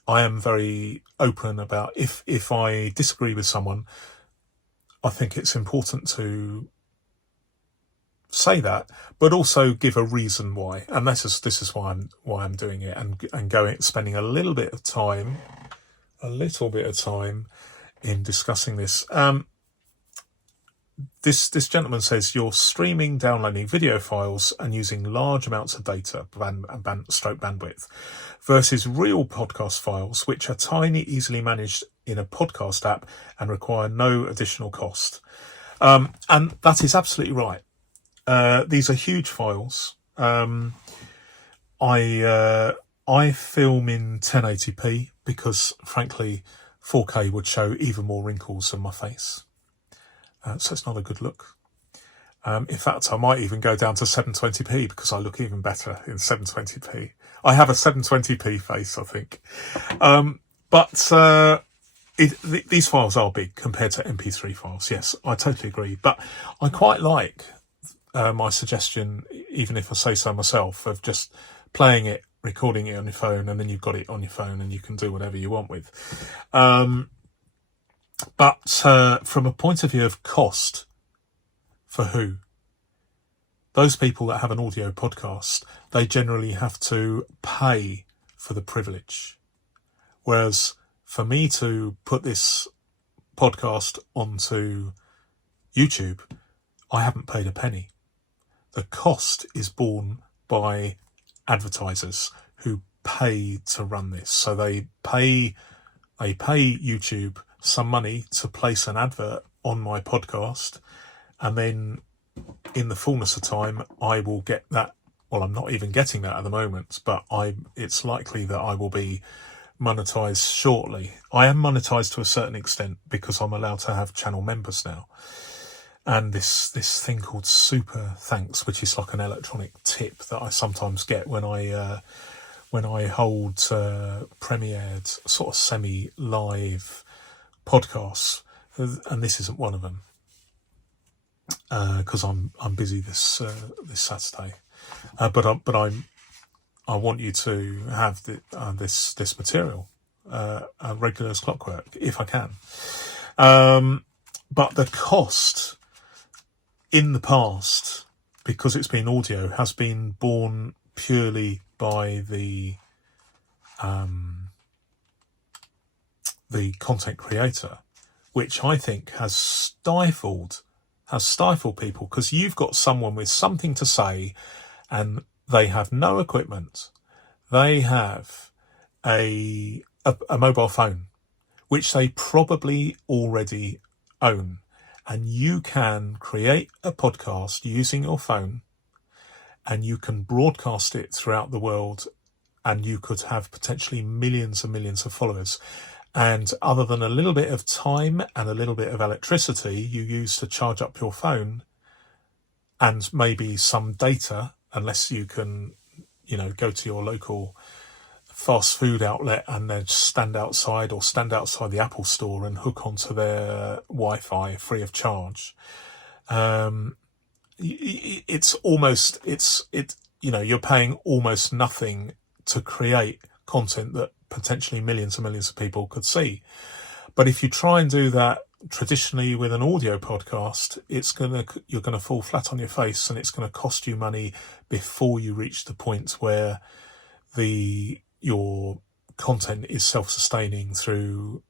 I am very open about if I disagree with someone, I think it's important to say that, but also give a reason why. And this is why I'm doing it, and spending a little bit of time in discussing this. This gentleman says you're streaming, downloading video files and using large amounts of data, bandwidth, versus real podcast files, which are tiny, easily managed in a podcast app and require no additional cost. And that is absolutely right. These are huge files. I film in 1080p because, frankly, 4K would show even more wrinkles on my face. So it's not a good look. In fact, I might even go down to 720p because I look even better in 720p. I have a 720p face, I think. These files are big compared to MP3 files. Yes, I totally agree. But I quite like my suggestion, even if I say so myself, of just playing it, recording it on your phone, and then you've got it on your phone and you can do whatever you want with. But from a point of view of cost, for who? Those people that have an audio podcast, they generally have to pay for the privilege. Whereas for me to put this podcast onto YouTube, I haven't paid a penny. The cost is borne by advertisers who pay to run this. So they pay YouTube some money to place an advert on my podcast, and then in the fullness of time I will get that. Well, I'm not even getting that at the moment, but it's likely that I will be monetized shortly. I am monetized to a certain extent because I'm allowed to have channel members now, and this thing called super thanks, which is like an electronic tip that I sometimes get when I hold premiered sort of semi-live podcasts, and this isn't one of them because I'm busy this Saturday, but I want you to have this material regular as clockwork if I can. But the cost in the past, because it's been audio, has been borne purely by the content creator, which I think has stifled people, because you've got someone with something to say and they have no equipment. They have a mobile phone, which they probably already own. And you can create a podcast using your phone, and you can broadcast it throughout the world, and you could have potentially millions and millions of followers. And other than a little bit of time and a little bit of electricity you use to charge up your phone, and maybe some data, unless you can, go to your local fast food outlet and then stand outside the Apple store and hook onto their Wi-Fi free of charge. You're paying almost nothing to create content that potentially millions and millions of people could see. But if you try and do that traditionally with an audio podcast, you're gonna fall flat on your face, and it's gonna cost you money before you reach the point where your content is self-sustaining through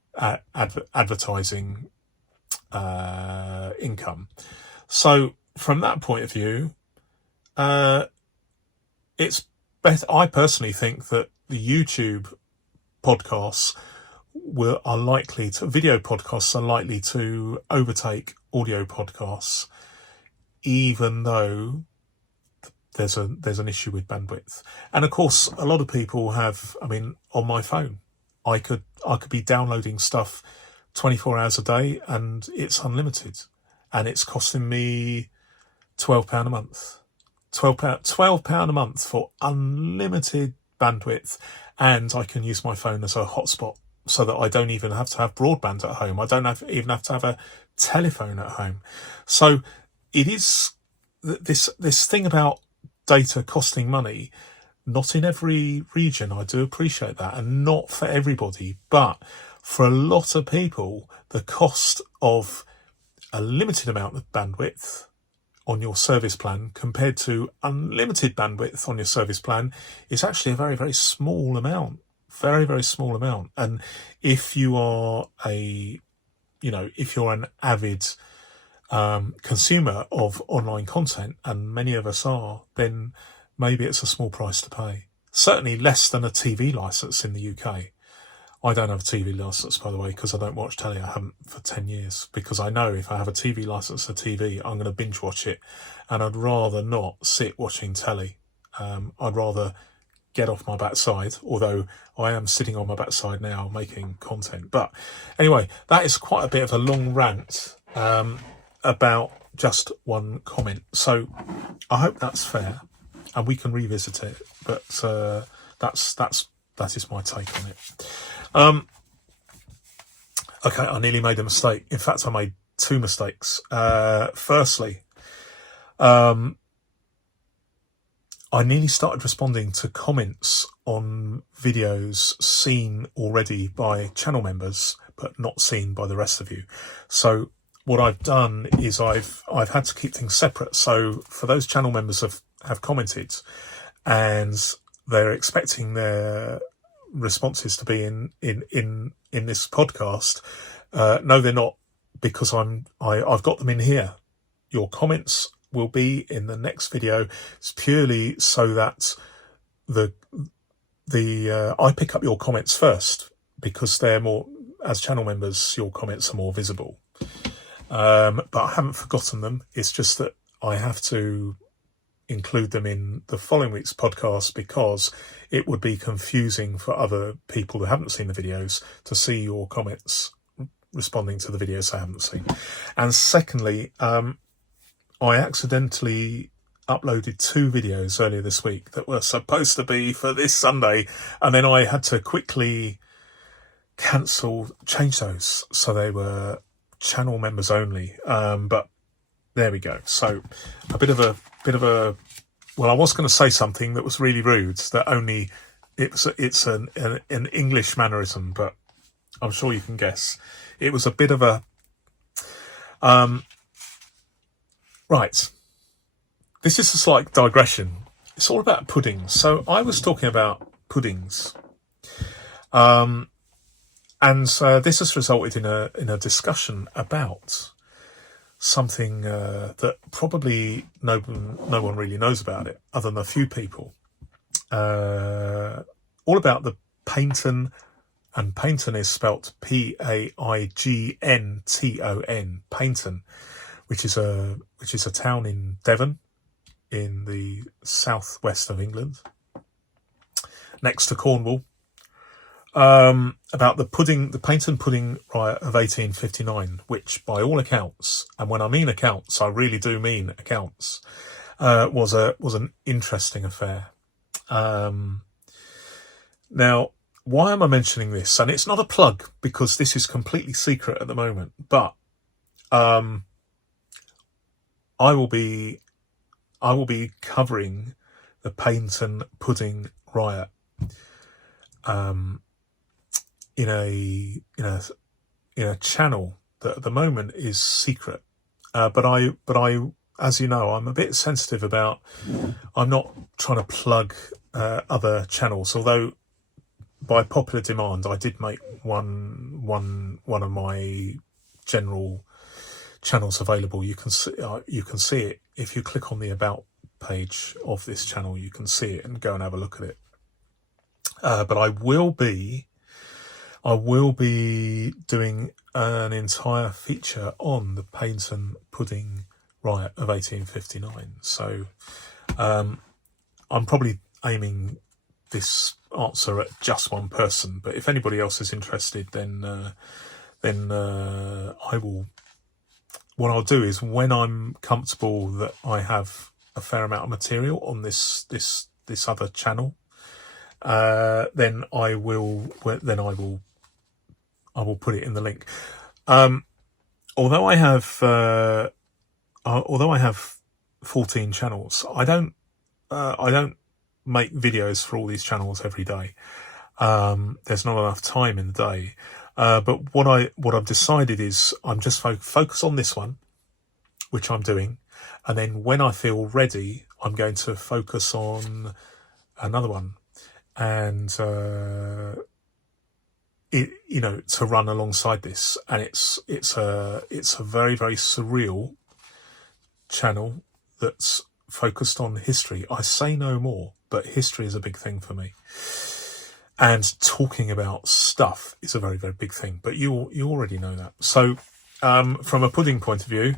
advertising income. So from that point of view, it's better. I personally think that the YouTube podcasts video podcasts are likely to overtake audio podcasts, even though there's an issue with bandwidth. And of course, a lot of people have, on my phone, I could be downloading stuff 24 hours a day and it's unlimited, and it's costing me £12 a month. £12 a month for unlimited bandwidth, and I can use my phone as a hotspot, so that I don't even have to have broadband at home. I don't even have to have a telephone at home. So it is this thing about data costing money, not in every region. I do appreciate that, and not for everybody, but for a lot of people, the cost of a limited amount of bandwidth on your service plan compared to unlimited bandwidth on your service plan is actually a very, very small amount. Very, very small amount. And if you are if you're an avid consumer of online content, and many of us are, then maybe it's a small price to pay. Certainly less than a TV license in the UK. I don't have a TV license, by the way, because I don't watch telly. I haven't for 10 years, because I know if I have a TV license for TV, I'm going to binge watch it, and I'd rather not sit watching telly. I'd rather get off my backside, although I am sitting on my backside now making content. But anyway, that is quite a bit of a long rant about just one comment. So I hope that's fair, and we can revisit it. But that is my take on it. Okay, I nearly made a mistake. In fact, I made two mistakes. Firstly, I nearly started responding to comments on videos seen already by channel members, but not seen by the rest of you. So what I've done is I've had to keep things separate. So for those channel members have commented, and they're expecting their responses to be in this podcast. No, they're not, because I've got them in here. Your comments will be in the next video. It's purely so that I pick up your comments first, because they're more, as channel members, your comments are more visible. But I haven't forgotten them. It's just that I have to include them in the following week's podcast, because it would be confusing for other people who haven't seen the videos to see your comments responding to the videos they haven't seen. And secondly, I accidentally uploaded two videos earlier this week that were supposed to be for this Sunday, and then I had to quickly change those so they were channel members only. But there we go. So a bit of a well, I was going to say something that was really rude, that only it's an English mannerism, but I'm sure you can guess. It was a bit of a right. This is a slight digression. It's all about puddings. So I was talking about puddings, and this has resulted in a discussion about something that probably no one really knows about it, other than a few people. All about the Paignton, and Paignton is spelt Paignton, Paignton, which is a town in Devon, in the southwest of England, next to Cornwall. About the Paignton pudding riot of 1859, which by all accounts, and when I mean accounts, I really do mean accounts, was an interesting affair. Now, why am I mentioning this? And it's not a plug, because this is completely secret at the moment, but I will be covering the Paignton pudding riot in a channel that at the moment is secret. But I, as you know, I'm a bit sensitive about. I'm not trying to plug other channels, although by popular demand, I did make one of my general channels available. You can see it if you click on the About page of this channel. You can see it and go and have a look at it. But I will be doing an entire feature on the Paignton pudding riot of 1859. So I'm probably aiming this answer at just one person, but if anybody else is interested, then I will. What I'll do is, when I'm comfortable that I have a fair amount of material on this other channel, then I will put it in the link. Although I have 14 channels, I don't make videos for all these channels every day. There's not enough time in the day. But what I've decided is I'm just focus on this one, which I'm doing, and then when I feel ready, I'm going to focus on another one, and to run alongside this. And it's a very, very surreal channel that's focused on history. I say no more, but history is a big thing for me. And talking about stuff is a very, very big thing, but you already know that. So, from a pudding point of view,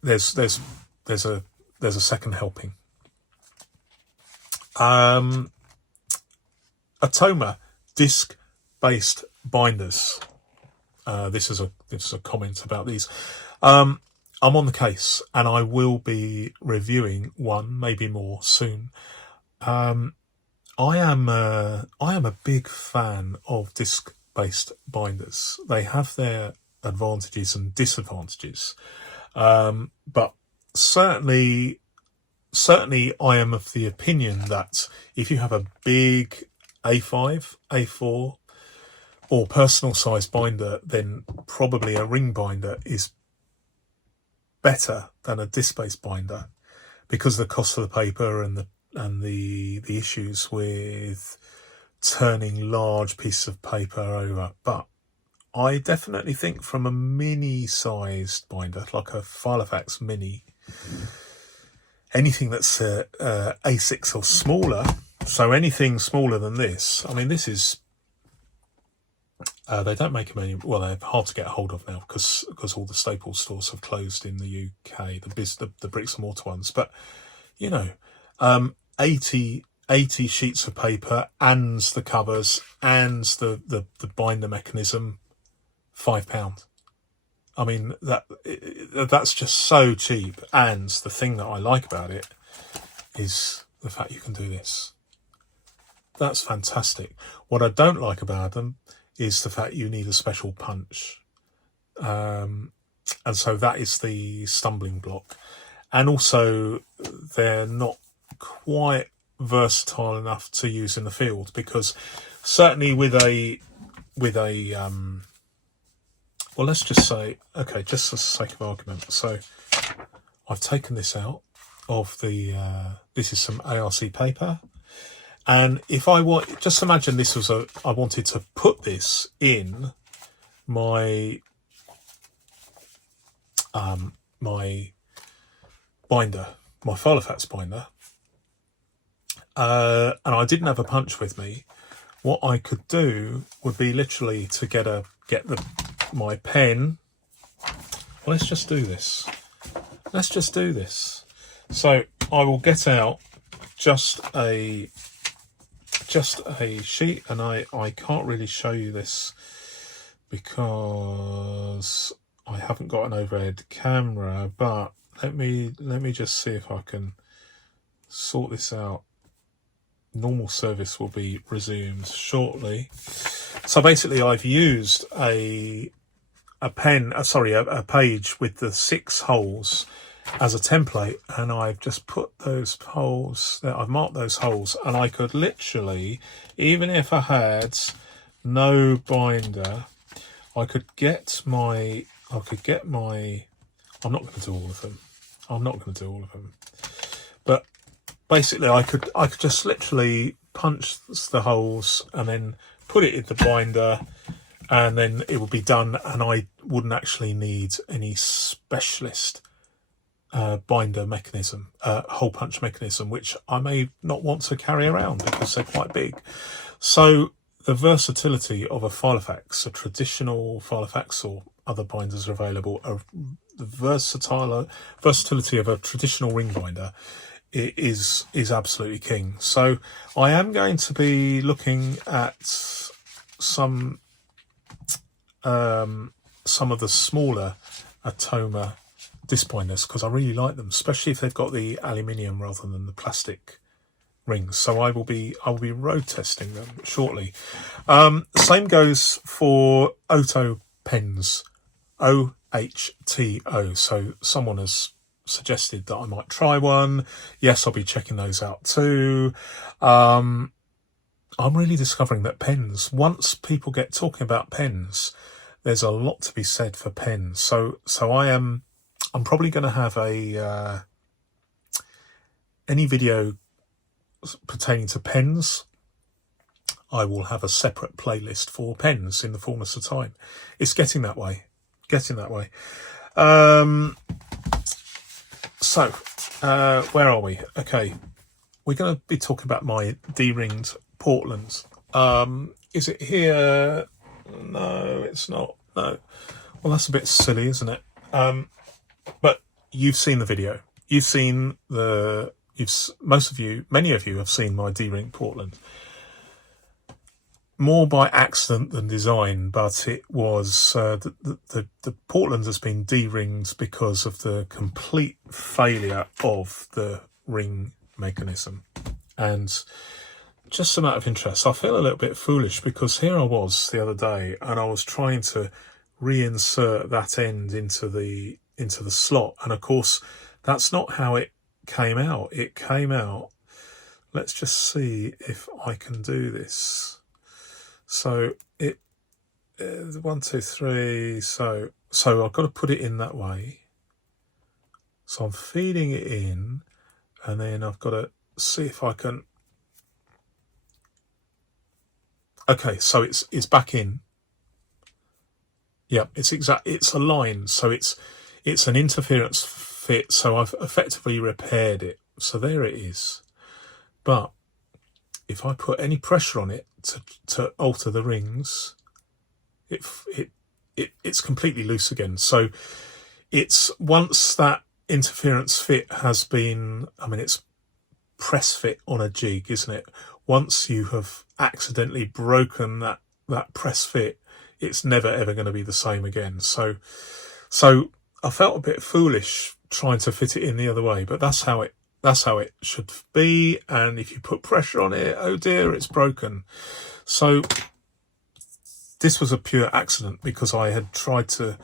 there's a second helping. Atoma disc-based binders. This is a comment about these. I'm on the case, and I will be reviewing one, maybe more soon. I am a big fan of disc-based binders. They have their advantages and disadvantages, but certainly I am of the opinion that if you have a big A5, A4, or personal size binder, then probably a ring binder is better than a disc-based binder, because of the cost of the paper and the issues with turning large pieces of paper over. But I definitely think from a mini-sized binder, like a filofax mini, anything that's A6 or smaller, so anything smaller than this, I mean, this is, they don't make them any, well, they're hard to get hold of now because all the Staples stores have closed in the UK, the bricks and mortar ones. But, 80 sheets of paper and the covers and the binder mechanism, £5. I mean, that's just so cheap. And the thing that I like about it is the fact you can do this. That's fantastic. What I don't like about them is the fact you need a special punch. And so that is the stumbling block. And also, they're not quite versatile enough to use in the field, because certainly with a well, let's just say, okay, just for the sake of argument, so I've taken this out of the this is some ARC paper, and if I want, just imagine this was I wanted to put this in my my binder, my filofax binder, and I didn't have a punch with me. What I could do would be literally to get my pen. Well, let's just do this. So I will get out just a sheet, and I can't really show you this because I haven't got an overhead camera, but let me just see if I can sort this out. Normal service will be resumed shortly. So basically, I've used a page with the 6 holes as a template, and I've just put those holes there. I've marked those holes, and I could literally, even if I had no binder, I could get my. I'm not going to do all of them. But basically, I could just literally punch the holes and then put it in the binder, and then it would be done, and I wouldn't actually need any specialist binder mechanism, hole punch mechanism, which I may not want to carry around because they're quite big. So the versatility of a filofax, a traditional filofax, or other binders are available, the versatility of a traditional ring binder is absolutely king. So I am going to be looking at some of the smaller Atoma disc binders, because I really like them, especially if they've got the aluminium rather than the plastic rings. So I will be road testing them shortly. Same goes for Oto pens, OHTO. So someone has suggested that I might try one. Yes, I'll be checking those out too. I'm really discovering that pens, once people get talking about pens, there's a lot to be said for pens. So I'm probably going to have any video pertaining to pens. I will have a separate playlist for pens in the fullness of time. It's getting that way. So, where are we? Okay, we're going to be talking about my D-ringed Portland. Is it here? No, it's not. No. Well, that's a bit silly, isn't it? But you've seen the video. Many of you have seen my D-ring Portland. more by accident than design, but it was the Portland has been D-ringed because of the complete failure of the ring mechanism. And just a matter of interest, I feel a little bit foolish because here I was the other day and I was trying to reinsert that end into the slot, and of course that's not how it came out. It came out, let's just see if I can do this. So it 1 2 3, so I've got to put it in that way. So I'm feeding it in, and then I've got to see if I can. Okay, so it's back in. Yeah, it's aligned, so it's an interference fit, so I've effectively repaired it. So there it is. But if I put any pressure on it to alter the rings, it's completely loose again. So it's, once that interference fit has been, I mean, it's press fit on a jig, isn't it? Once you have accidentally broken that press fit, it's never ever going to be the same again. So I felt a bit foolish trying to fit it in the other way, but that's how it should be. And if you put pressure on it, oh dear, it's broken. So this was a pure accident because I had tried to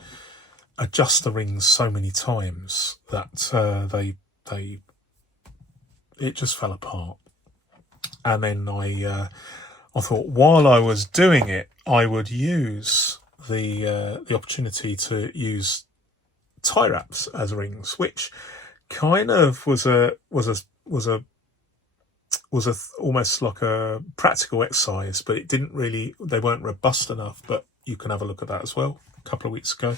adjust the rings so many times that it just fell apart. And then I thought while I was doing it, I would use the opportunity to use tie wraps as rings, which kind of was almost like a practical exercise, but it didn't really, they weren't robust enough. But you can have a look at that as well. A couple of weeks ago.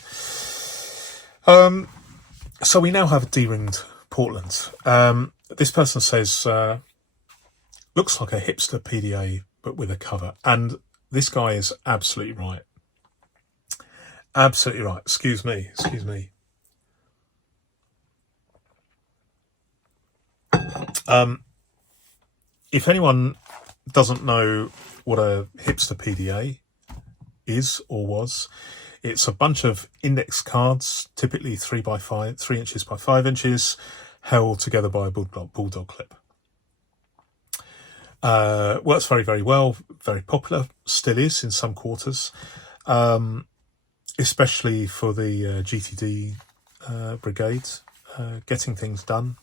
So we now have a D-ringed Portland. This person says, looks like a hipster PDA, but with a cover. And this guy is absolutely right. Absolutely right. Excuse me. If anyone doesn't know what a hipster PDA is or was, it's a bunch of index cards, typically 3 inches by 5 inches, held together by a bulldog clip. Works very, very well, very popular, still is in some quarters, especially for the GTD brigade. Getting things done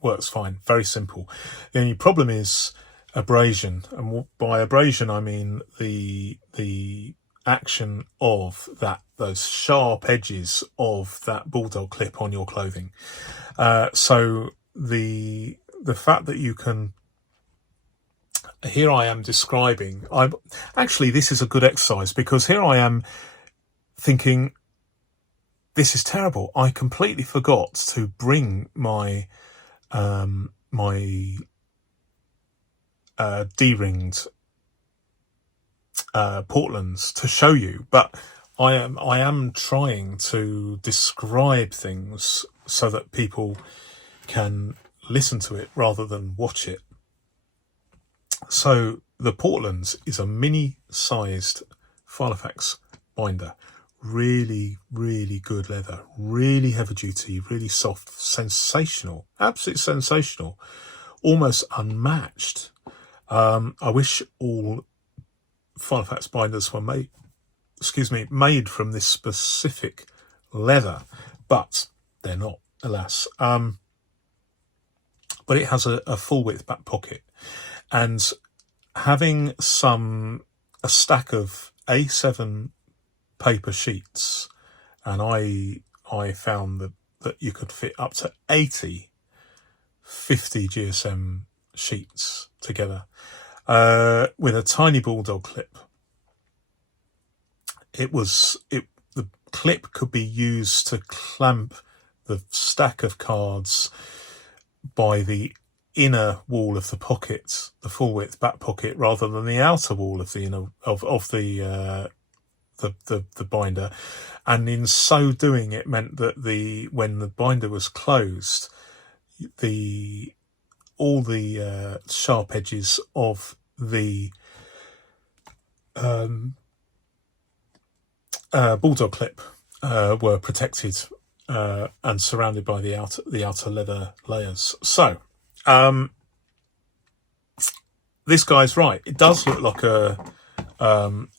works fine, very simple. The only problem is abrasion, and by abrasion I mean the action of those sharp edges of that bulldog clip on your clothing. So the fact that you can, here I am describing, actually this is a good exercise, because here I am thinking, this is terrible. I completely forgot to bring my D-ringed Portlands to show you, but I am trying to describe things so that people can listen to it rather than watch it. So the Portlands is a mini-sized filofax binder. Really, really good leather, really heavy duty, really soft, sensational, absolutely sensational, almost unmatched. I wish all filofax binders were made from this specific leather, but they're not, alas. But it has a full width back pocket, and having a stack of A7 paper sheets, and I found that you could fit up to 50 GSM sheets together with a tiny bulldog clip. The clip could be used to clamp the stack of cards by the inner wall of the pocket, the full width back pocket, rather than the outer wall of the inner of the binder. And in so doing, it meant that when the binder was closed, all the sharp edges of the bulldog clip were protected and surrounded by the outer leather layers. So this guy's right. It does look like a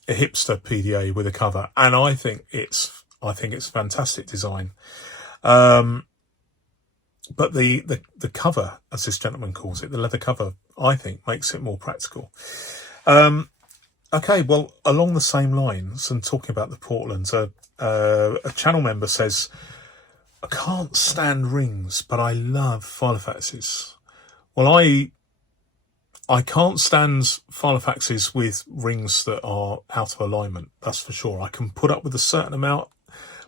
hipster PDA with a cover, and I think it's fantastic design. But the cover, as this gentleman calls it, the leather cover, I think makes it more practical. Okay, well, along the same lines, and talking about the Portlands, a channel member says, I can't stand rings, but I love filofaxes. Well, I can't stand filofaxes with rings that are out of alignment, that's for sure. I can put up with a certain amount,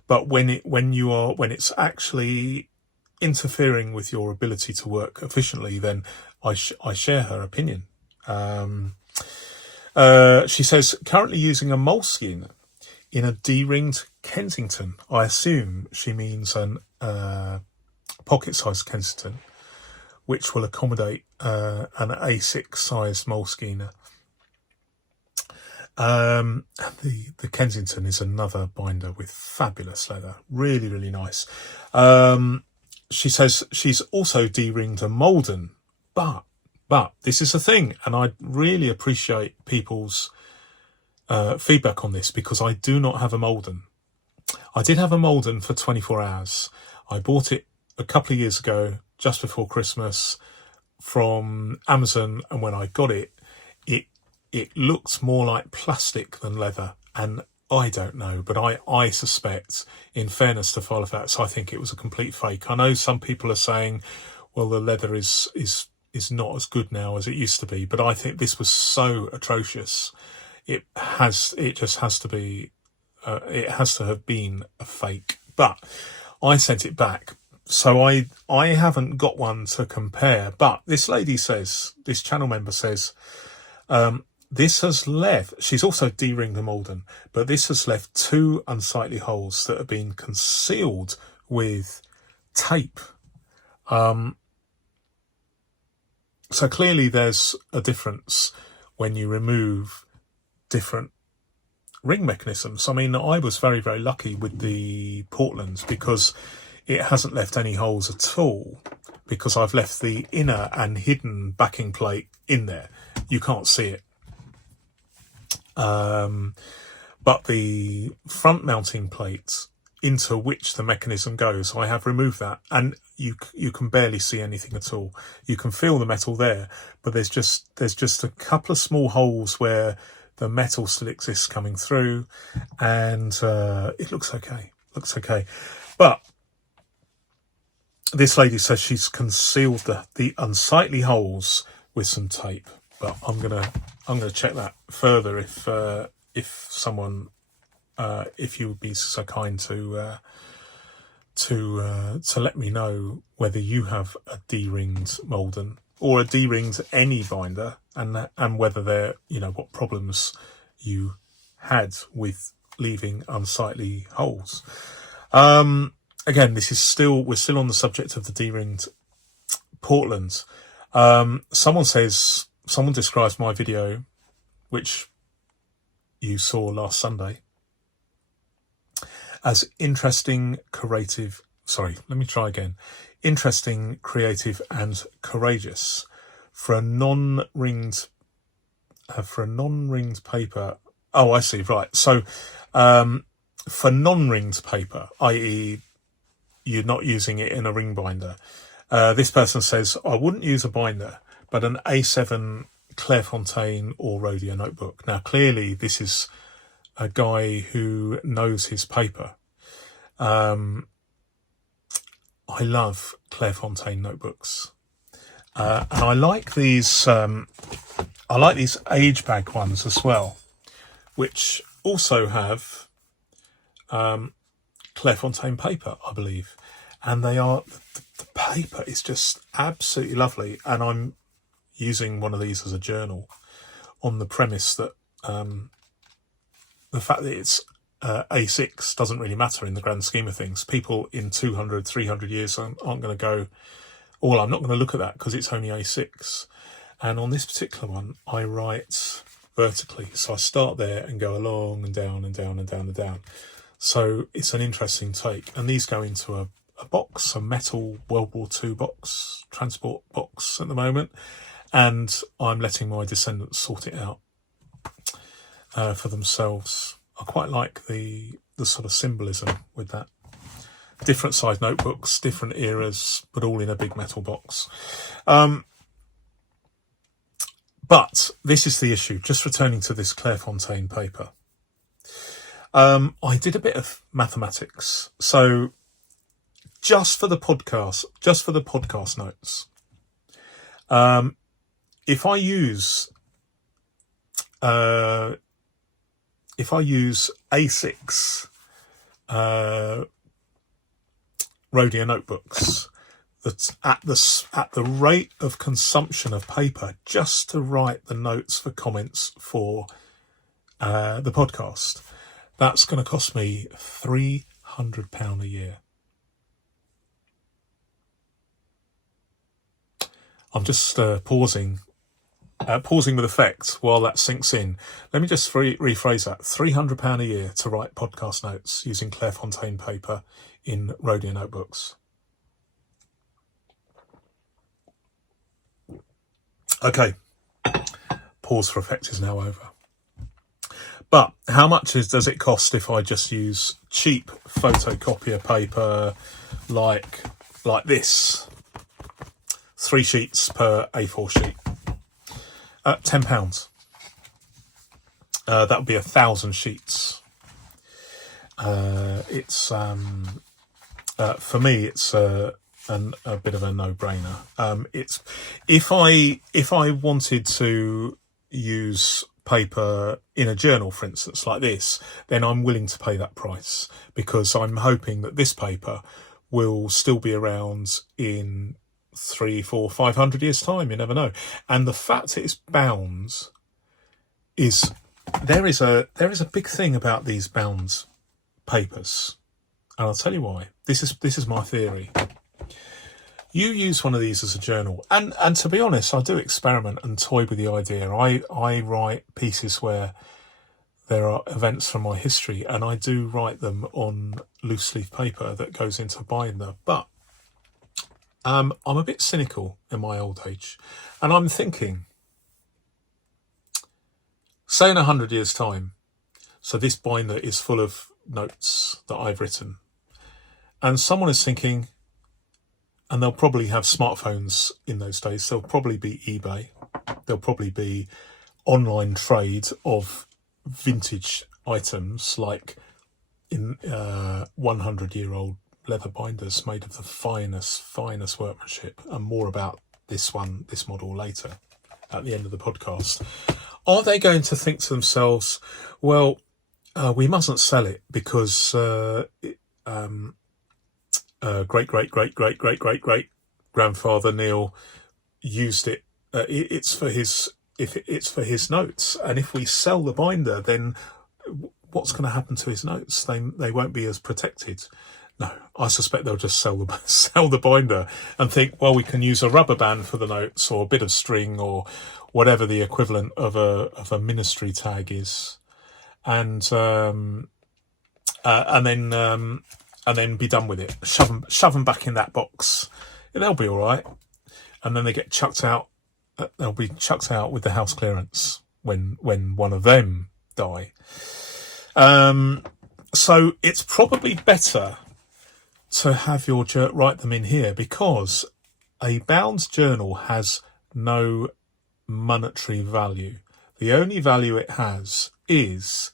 but when it's actually interfering with your ability to work efficiently, then I share her opinion. She says, currently using a moleskin in a D-ringed Kensington. I assume she means an pocket-sized Kensington, which will accommodate an A6 sized moleskin. The Kensington is another binder with fabulous leather, really, really nice. She says she's also D-ringed a Malden, but this is a thing, and I really appreciate people's feedback on this, because I do not have a Malden. I did have a Malden for 24 hours. I bought it a couple of years ago, just before Christmas, from Amazon, and when I got it looked more like plastic than leather, and I don't know, but I suspect, in fairness to Filofax, I think it was a complete fake. I know some people are saying, well, the leather is not as good now as it used to be, but I think this was so atrocious. It just has to be, it has to have been a fake. But I sent it back, so I haven't got one to compare. But this lady says, this channel member says, this has left, she's also D-ringed the Malden, but this has left 2 unsightly holes that have been concealed with tape. So clearly there's a difference when you remove different ring mechanisms. I mean, I was very, very lucky with the Portlands because it hasn't left any holes at all, because I've left the inner and hidden backing plate in there. You can't see it. But the front mounting plate into which the mechanism goes, I have removed that, and you can barely see anything at all. You can feel the metal there, but there's just a couple of small holes where the metal still exists coming through, and it looks okay. But this lady says she's concealed the unsightly holes with some tape. But I'm gonna check that further if someone if you would be so kind to let me know whether you have a D-ringed Malden or a D-ringed any binder, and whether they're, what problems you had with leaving unsightly holes. Again, we're still on the subject of the D-ringed Portlands. Someone describes my video, which you saw last Sunday, as interesting, creative, and courageous for a non-ringed paper. Oh, I see. Right. So, for non-ringed paper, i.e. you're not using it in a ring binder, this person says, I wouldn't use a binder, but an A7 Clairefontaine or Rhodia notebook. Now, clearly, this is a guy who knows his paper. I love Clairefontaine notebooks, and I like these. I like these age bag ones as well, which also have Clairefontaine paper, I believe, and the paper is just absolutely lovely. And I'm using one of these as a journal on the premise that the fact that it's A6 doesn't really matter in the grand scheme of things. People in 200, 300 years aren't going to go, I'm not going to look at that because it's only A6. And on this particular one, I write vertically. So I start there and go along and down and down and down and down. So it's an interesting take. And these go into a box, a metal World War II box, transport box at the moment. And I'm letting my descendants sort it out for themselves. I quite like the sort of symbolism with that. Different size notebooks, different eras, but all in a big metal box. But this is the issue. Just returning to this Clairefontaine paper. I did a bit of mathematics. So just for the podcast notes, if I use A6 Rhodia notebooks, that's at the rate of consumption of paper just to write the notes for comments for the podcast, that's going to cost me £300 a year. I'm just pausing with effect while that sinks in. Let me just rephrase that. £300 a year to write podcast notes using Clairefontaine paper in Rhodia notebooks. Okay, pause for effect is now over. But how much does it cost if I just use cheap photocopier paper like this? 3 sheets per A4 sheet. £10. That would be 1,000 sheets. It's for me, it's a bit of a no-brainer. It's if I wanted to use paper in a journal, for instance, like this, then I'm willing to pay that price because I'm hoping that this paper will still be around in 300, 400, 500 years' time. You never know. And the fact that it's bound is there is a big thing about these bound papers, and I'll tell you why. This is my theory. You use one of these as a journal, and to be honest, I do experiment and toy with the idea. I write pieces where there are events from my history, and I do write them on loose leaf paper that goes into binder. But I'm a bit cynical in my old age, and I'm thinking, say in 100 years' time, so this binder is full of notes that I've written, and someone is thinking, and they'll probably have smartphones in those days, there'll probably be eBay, there'll probably be online trade of vintage items like in 100-year-old leather binders made of the finest workmanship, and more about this model later at the end of the podcast. Are they going to think to themselves, well, we mustn't sell it because great grandfather Neil used it. It's for his notes, and if we sell the binder, then what's going to happen to his notes? They won't be as protected. No, I suspect they'll just sell the binder and think, well, we can use a rubber band for the notes, or a bit of string, or whatever the equivalent of a ministry tag is, and then be done with it. Shove them back in that box. They'll be all right, and then they get chucked out. They'll be chucked out with the house clearance when one of them die. So it's probably better to have your write them in here, because a bound journal has no monetary value. The only value it has is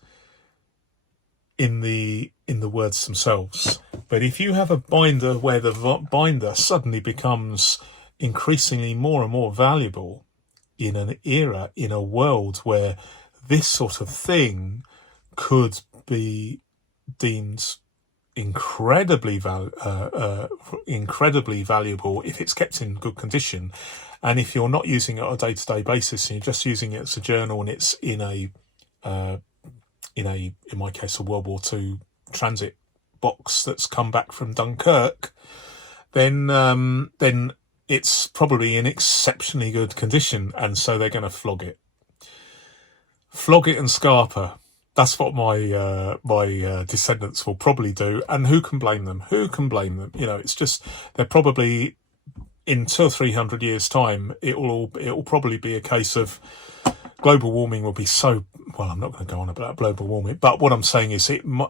in the words themselves. But if you have a binder where the binder suddenly becomes increasingly more and more valuable in an era, in a world where this sort of thing could be deemed incredibly valuable if it's kept in good condition, and if you're not using it on a day-to-day basis and you're just using it as a journal, and it's in my case a World War II transit box that's come back from Dunkirk, then it's probably in exceptionally good condition, and so they're going to flog it. flog it and scarper. That's what my descendants will probably do. And who can blame them? Who can blame them? It's just, they're probably, in 200 or 300 years' time, it will probably be a case of global warming will be so, well, I'm not going to go on about global warming, but what I'm saying is my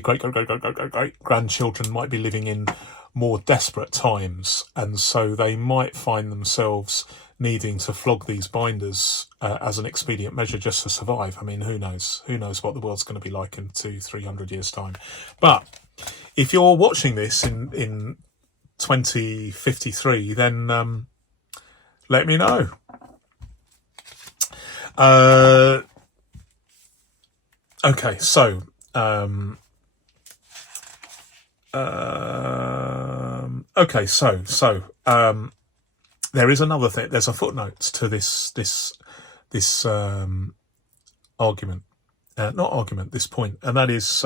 great grandchildren might be living in more desperate times, and so they might find themselves needing to flog these binders as an expedient measure just to survive. I mean, who knows what the world's going to be like in 200-300 years' time. But if you're watching this in 2053, then let me know. Okay, so there is another thing. There's a footnote to this argument, this point, and that is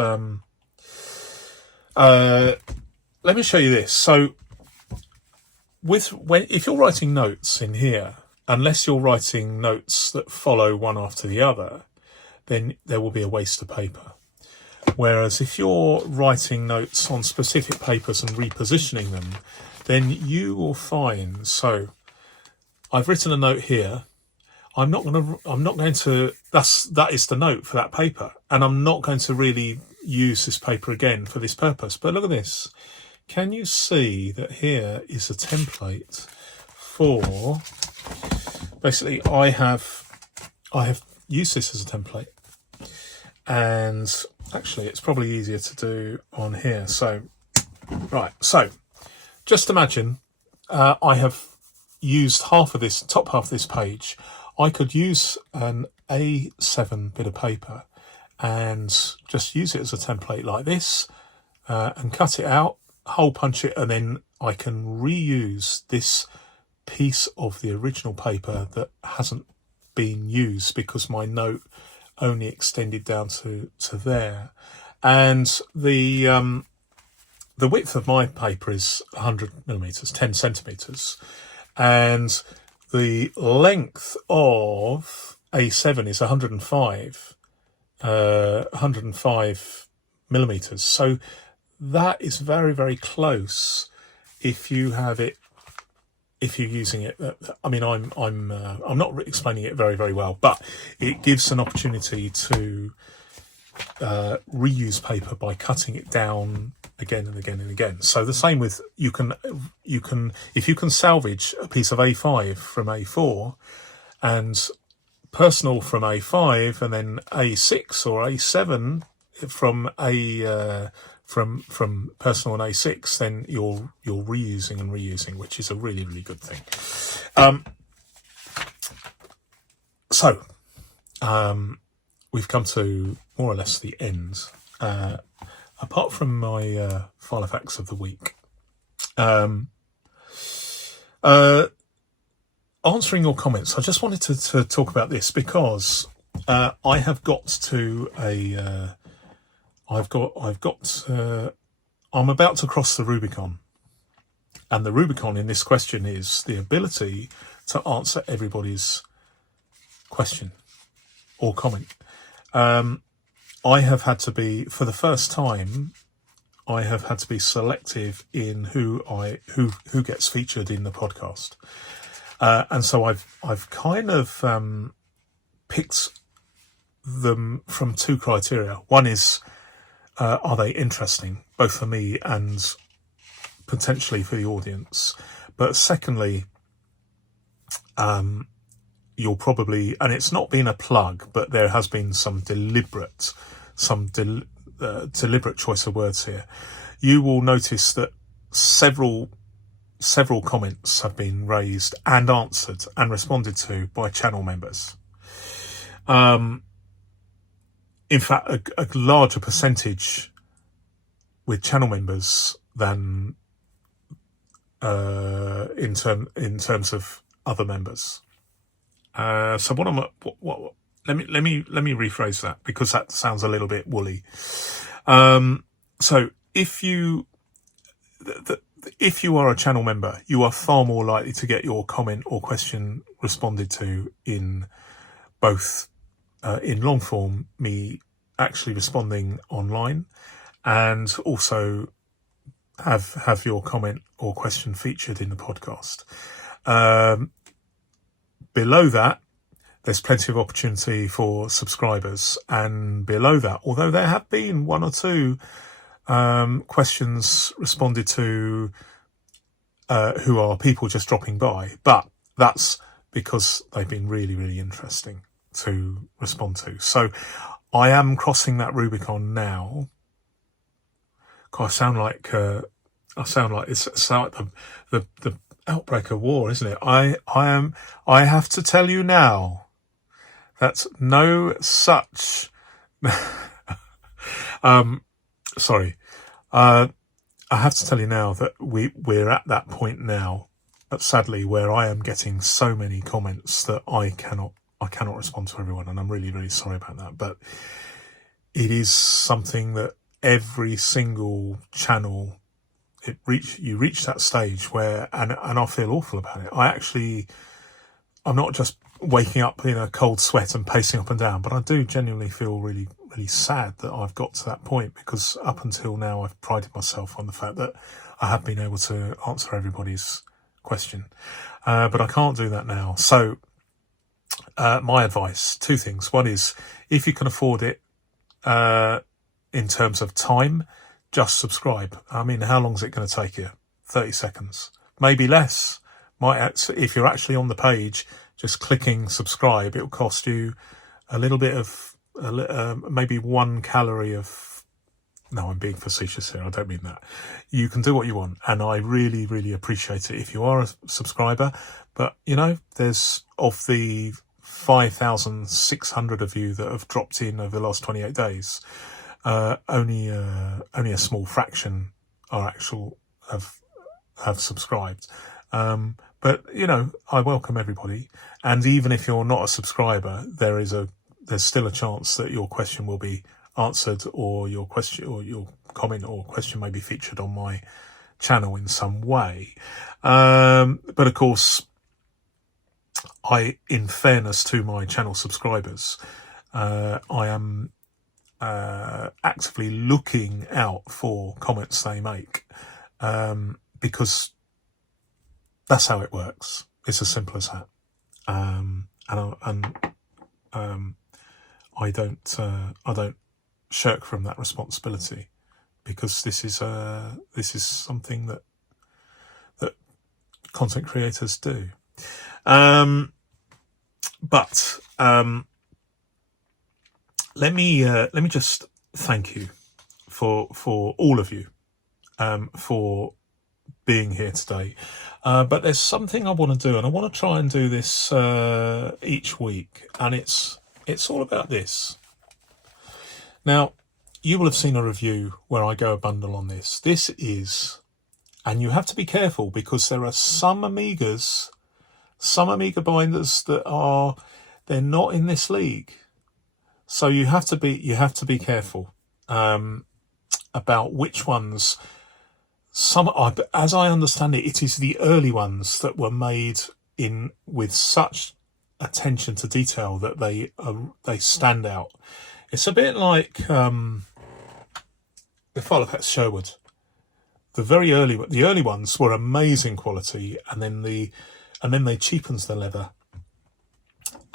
let me show you this. So if you're writing notes in here, unless you're writing notes that follow one after the other, then there will be a waste of paper. Whereas if you're writing notes on specific papers and repositioning them, then you will find, so I've written a note here. That is the note for that paper. And I'm not going to really use this paper again for this purpose. But look at this. Can you see that here is a template for, basically I have used this as a template, and actually it's probably easier to do on here. So, right. So just imagine I have used top half of this page. I could use an A7 bit of paper and just use it as a template like this, and cut it out, hole punch it, and then I can reuse this piece of the original paper that hasn't been used because my note only extended down to there. And the width of my paper is 100 millimeters, 10 centimeters, and the length of A7 is 105 millimeters. So that is very, very close if you're using it. I mean, I'm not explaining it very, very well, but it gives an opportunity to reuse paper by cutting it down again and again and again. So the same with you can if you can salvage a piece of A5 from A4 and personal from A5 and then A6 or A7 from from personal and A6, then you're reusing and reusing, which is a really, really good thing. So we've come to more or less the end. Apart from my filofax of the week, answering your comments, I just wanted to talk about this because I have got to I'm about to cross the Rubicon, and the Rubicon in this question is the ability to answer everybody's question or comment. I have had to be, for the first time, I have had to be selective in who gets featured in the podcast, and so I've kind of picked them from two criteria. One is, are they interesting, both for me and potentially for the audience? But secondly, you'll probably, and it's not been a plug, but there has been some deliberate choice of words here. You will notice that several comments have been raised and answered and responded to by channel members. In fact, a larger percentage with channel members than in terms of other members. So let me rephrase that, because that sounds a little bit woolly. So if you are a channel member, you are far more likely to get your comment or question responded to in both in long form, me actually responding online, and also have your comment or question featured in the podcast. Below that, there's plenty of opportunity for subscribers, and below that, although there have been one or two questions responded to who are people just dropping by, but that's because they've been really, really interesting to respond to. So I am crossing that Rubicon now. God, I sound like it's like the outbreak of war, isn't it? I have to tell you now that no such sorry. I have to tell you now that we're at that point now, sadly, where I am getting so many comments that I cannot respond to everyone, and I'm really, really sorry about that. But it is something that every single channel you reach that stage where, and I feel awful about it. I'm not just waking up in a cold sweat and pacing up and down, but I do genuinely feel really, really sad that I've got to that point, because up until now I've prided myself on the fact that I have been able to answer everybody's question, but I can't do that now. So my advice, two things. One is, if you can afford it in terms of time, just subscribe. I mean, how long is it going to take you? 30 seconds, maybe less. If you're actually on the page, just clicking subscribe, it'll cost you a little bit of maybe 1 calorie of. No, I'm being facetious here. I don't mean that. You can do what you want, and I really, really appreciate it if you are a subscriber. But there's, of the 5,600 of you that have dropped in over the last 28 days, only a small fraction have subscribed. But I welcome everybody, and even if you're not a subscriber, there's still a chance that your question will be answered, or your question or your comment or question may be featured on my channel in some way. But of course, in fairness to my channel subscribers, I am actively looking out for comments they make, because that's how it works. It's as simple as that. I don't shirk from that responsibility, because this is something that content creators do. But let me just thank you for all of you for being here today. But there's something I want to do, and I want to try and do this each week, and it's all about this. Now, you will have seen a review where I go a bundle on this. This is, and you have to be careful, because there are some Amiga binders that they're not in this league. So you have to be careful about which ones. As I understand it, it is the early ones that were made with such attention to detail that they stand out. It's a bit like the filofax Sherwood. The early ones were amazing quality, and then they cheapened the leather.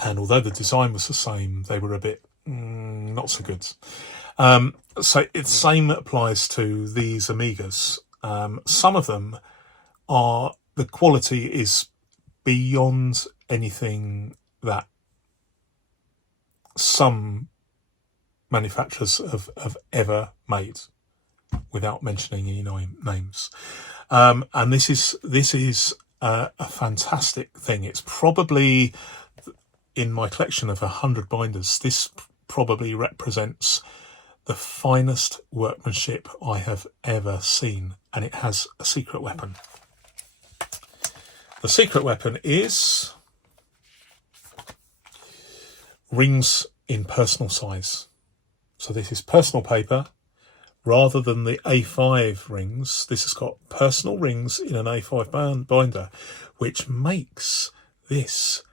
And although the design was the same, they were a bit not so good. So the same applies to these Amigas. Some of them the quality is beyond anything that some manufacturers have ever made, without mentioning any names. And this is a fantastic thing. It's probably, in my collection of 100 binders, this probably represents the finest workmanship I have ever seen, and it has a secret weapon. The secret weapon is rings in personal size. So this is personal paper rather than the A5 rings. This has got personal rings in an A5 binder, which makes this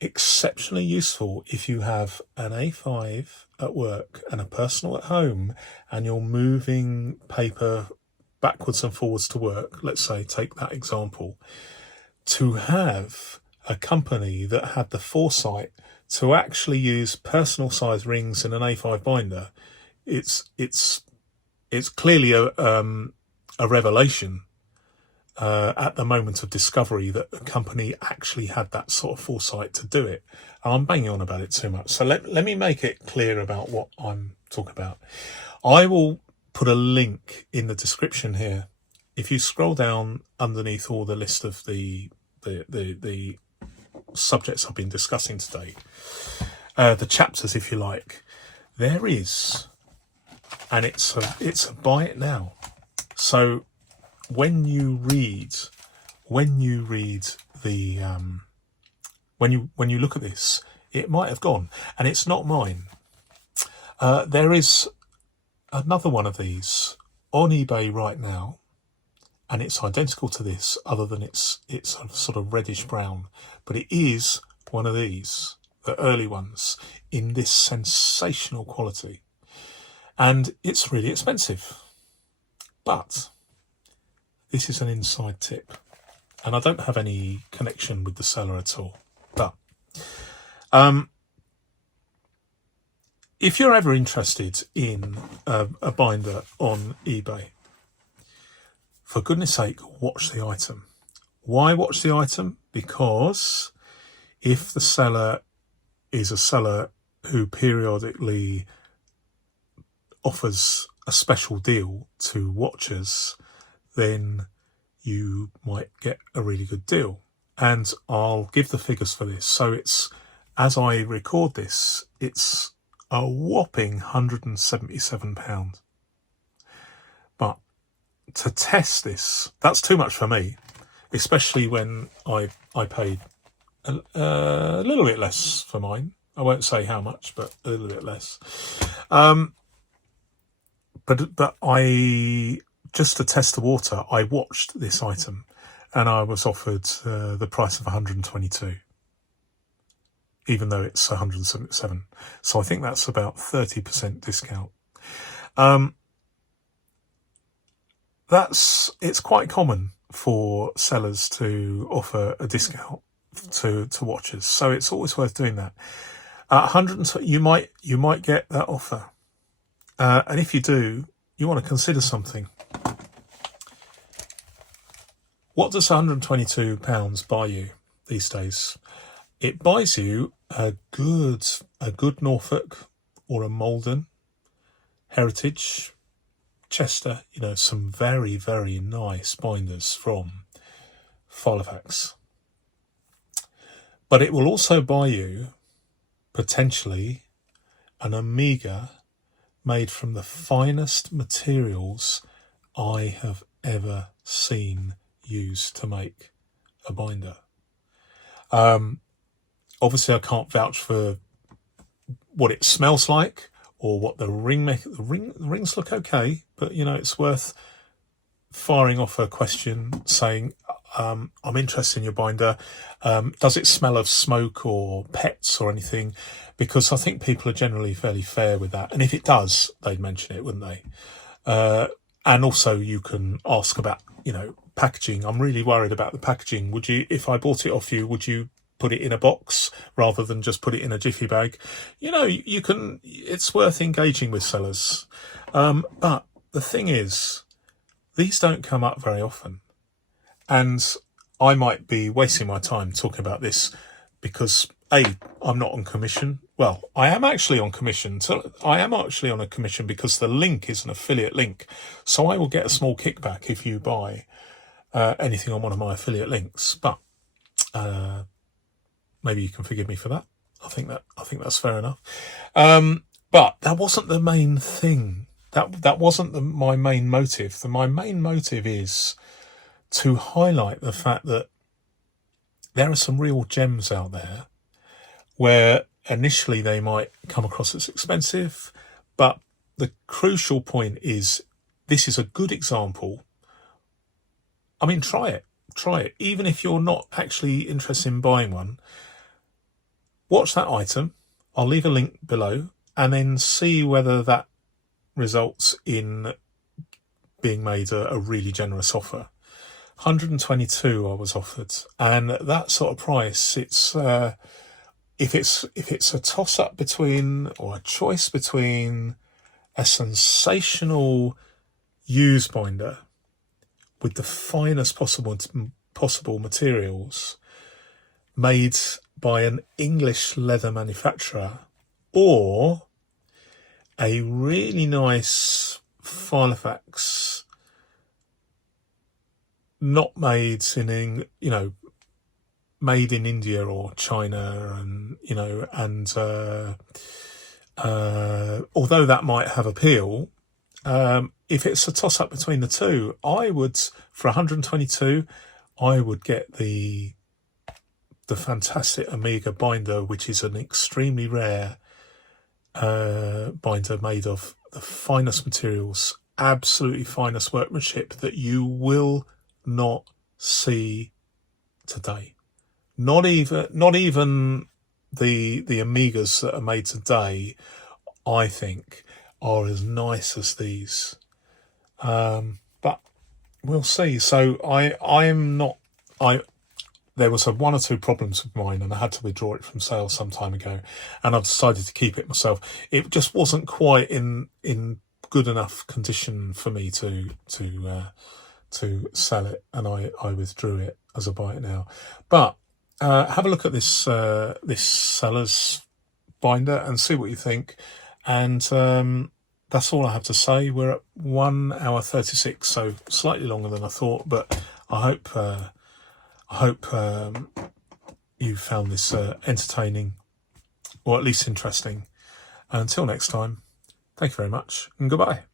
exceptionally useful if you have an A5 at work and a personal at home, and you're moving paper backwards and forwards to work. Let's say, take that example, to have a company that had the foresight to actually use personal size rings in an A5 binder. It's clearly a revelation at the moment of discovery that the company actually had that sort of foresight to do it. And I'm banging on about it too much. So let me make it clear about what I'm talking about. I will put a link in the description here. If you scroll down underneath all the list of the subjects I've been discussing today, the chapters, if you like, there is, and it's a buy it now. So when you read the when you look at this, it might have gone, and it's not mine. There is another one of these on eBay right now, and it's identical to this, other than it's a sort of reddish brown, but it is one of these, the early ones, in this sensational quality, and it's really expensive. But this is an inside tip, and I don't have any connection with the seller at all. But if you're ever interested in a binder on eBay, for goodness sake, watch the item. Why watch the item? Because if the seller is a seller who periodically offers a special deal to watchers, then you might get a really good deal. And I'll give the figures for this. So it's, as I record this, it's a whopping £177. But to test this, that's too much for me, especially when I paid a little bit less for mine. I won't say how much, but a little bit less. But I, just to test the water, I watched this item, and I was offered the price of 122, even though it's 177. So I think that's about 30% discount. It's quite common for sellers to offer a discount to watchers, so it's always worth doing that. 120, you might get that offer, and if you do, you want to consider something. What does £122 buy you these days? It buys you a good Norfolk or a Malden, Heritage, Chester, some very, very nice binders from Filofaxes. But it will also buy you, potentially, an Omega made from the finest materials I have ever seen used to make a binder. Obviously, I can't vouch for what it smells like or what the rings look okay, but it's worth firing off a question saying, I'm interested in your binder. Does it smell of smoke or pets or anything? Because I think people are generally fairly fair with that. And if it does, they'd mention it, wouldn't they? And also you can ask about, packaging. I'm really worried about the packaging. Would you, if I bought it off you, would you put it in a box rather than just put it in a jiffy bag? You can, it's worth engaging with sellers. But the thing is, these don't come up very often. And I might be wasting my time talking about this because I'm not on commission. Well, I am actually on commission. So I am actually on a commission because the link is an affiliate link. So I will get a small kickback if you buy anything on one of my affiliate links. But maybe you can forgive me for that. I think that's fair enough. But that wasn't the main thing. That wasn't my main motive. My main motive is to highlight the fact that there are some real gems out there where initially they might come across as expensive, but the crucial point is this is a good example. I mean, try it. Even if you're not actually interested in buying one, watch that item. I'll leave a link below, and then see whether that results in being made a really generous offer. 122 I was offered, and at that sort of price, it's if it's a toss up between, or a choice between, a sensational use binder with the finest possible materials made by an English leather manufacturer, or a really nice filofax, not made made in India or China, and although that might have appeal, if it's a toss up between the two, I would, for 122, I would get the fantastic Omega binder, which is an extremely rare binder made of the finest materials, absolutely finest workmanship that you will not see today. Not even the Omegas that are made today, I think, are as nice as these. But we'll see. So there was one or two problems with mine, and I had to withdraw it from sale some time ago, and I've decided to keep it myself. It just wasn't quite in good enough condition for me to sell it, and I withdrew it as a buy it now. But have a look at this this seller's binder and see what you think. And that's all I have to say. We're at 1 hour 36, so slightly longer than I thought, but I hope you found this entertaining, or at least interesting. And until next time, thank you very much, and goodbye.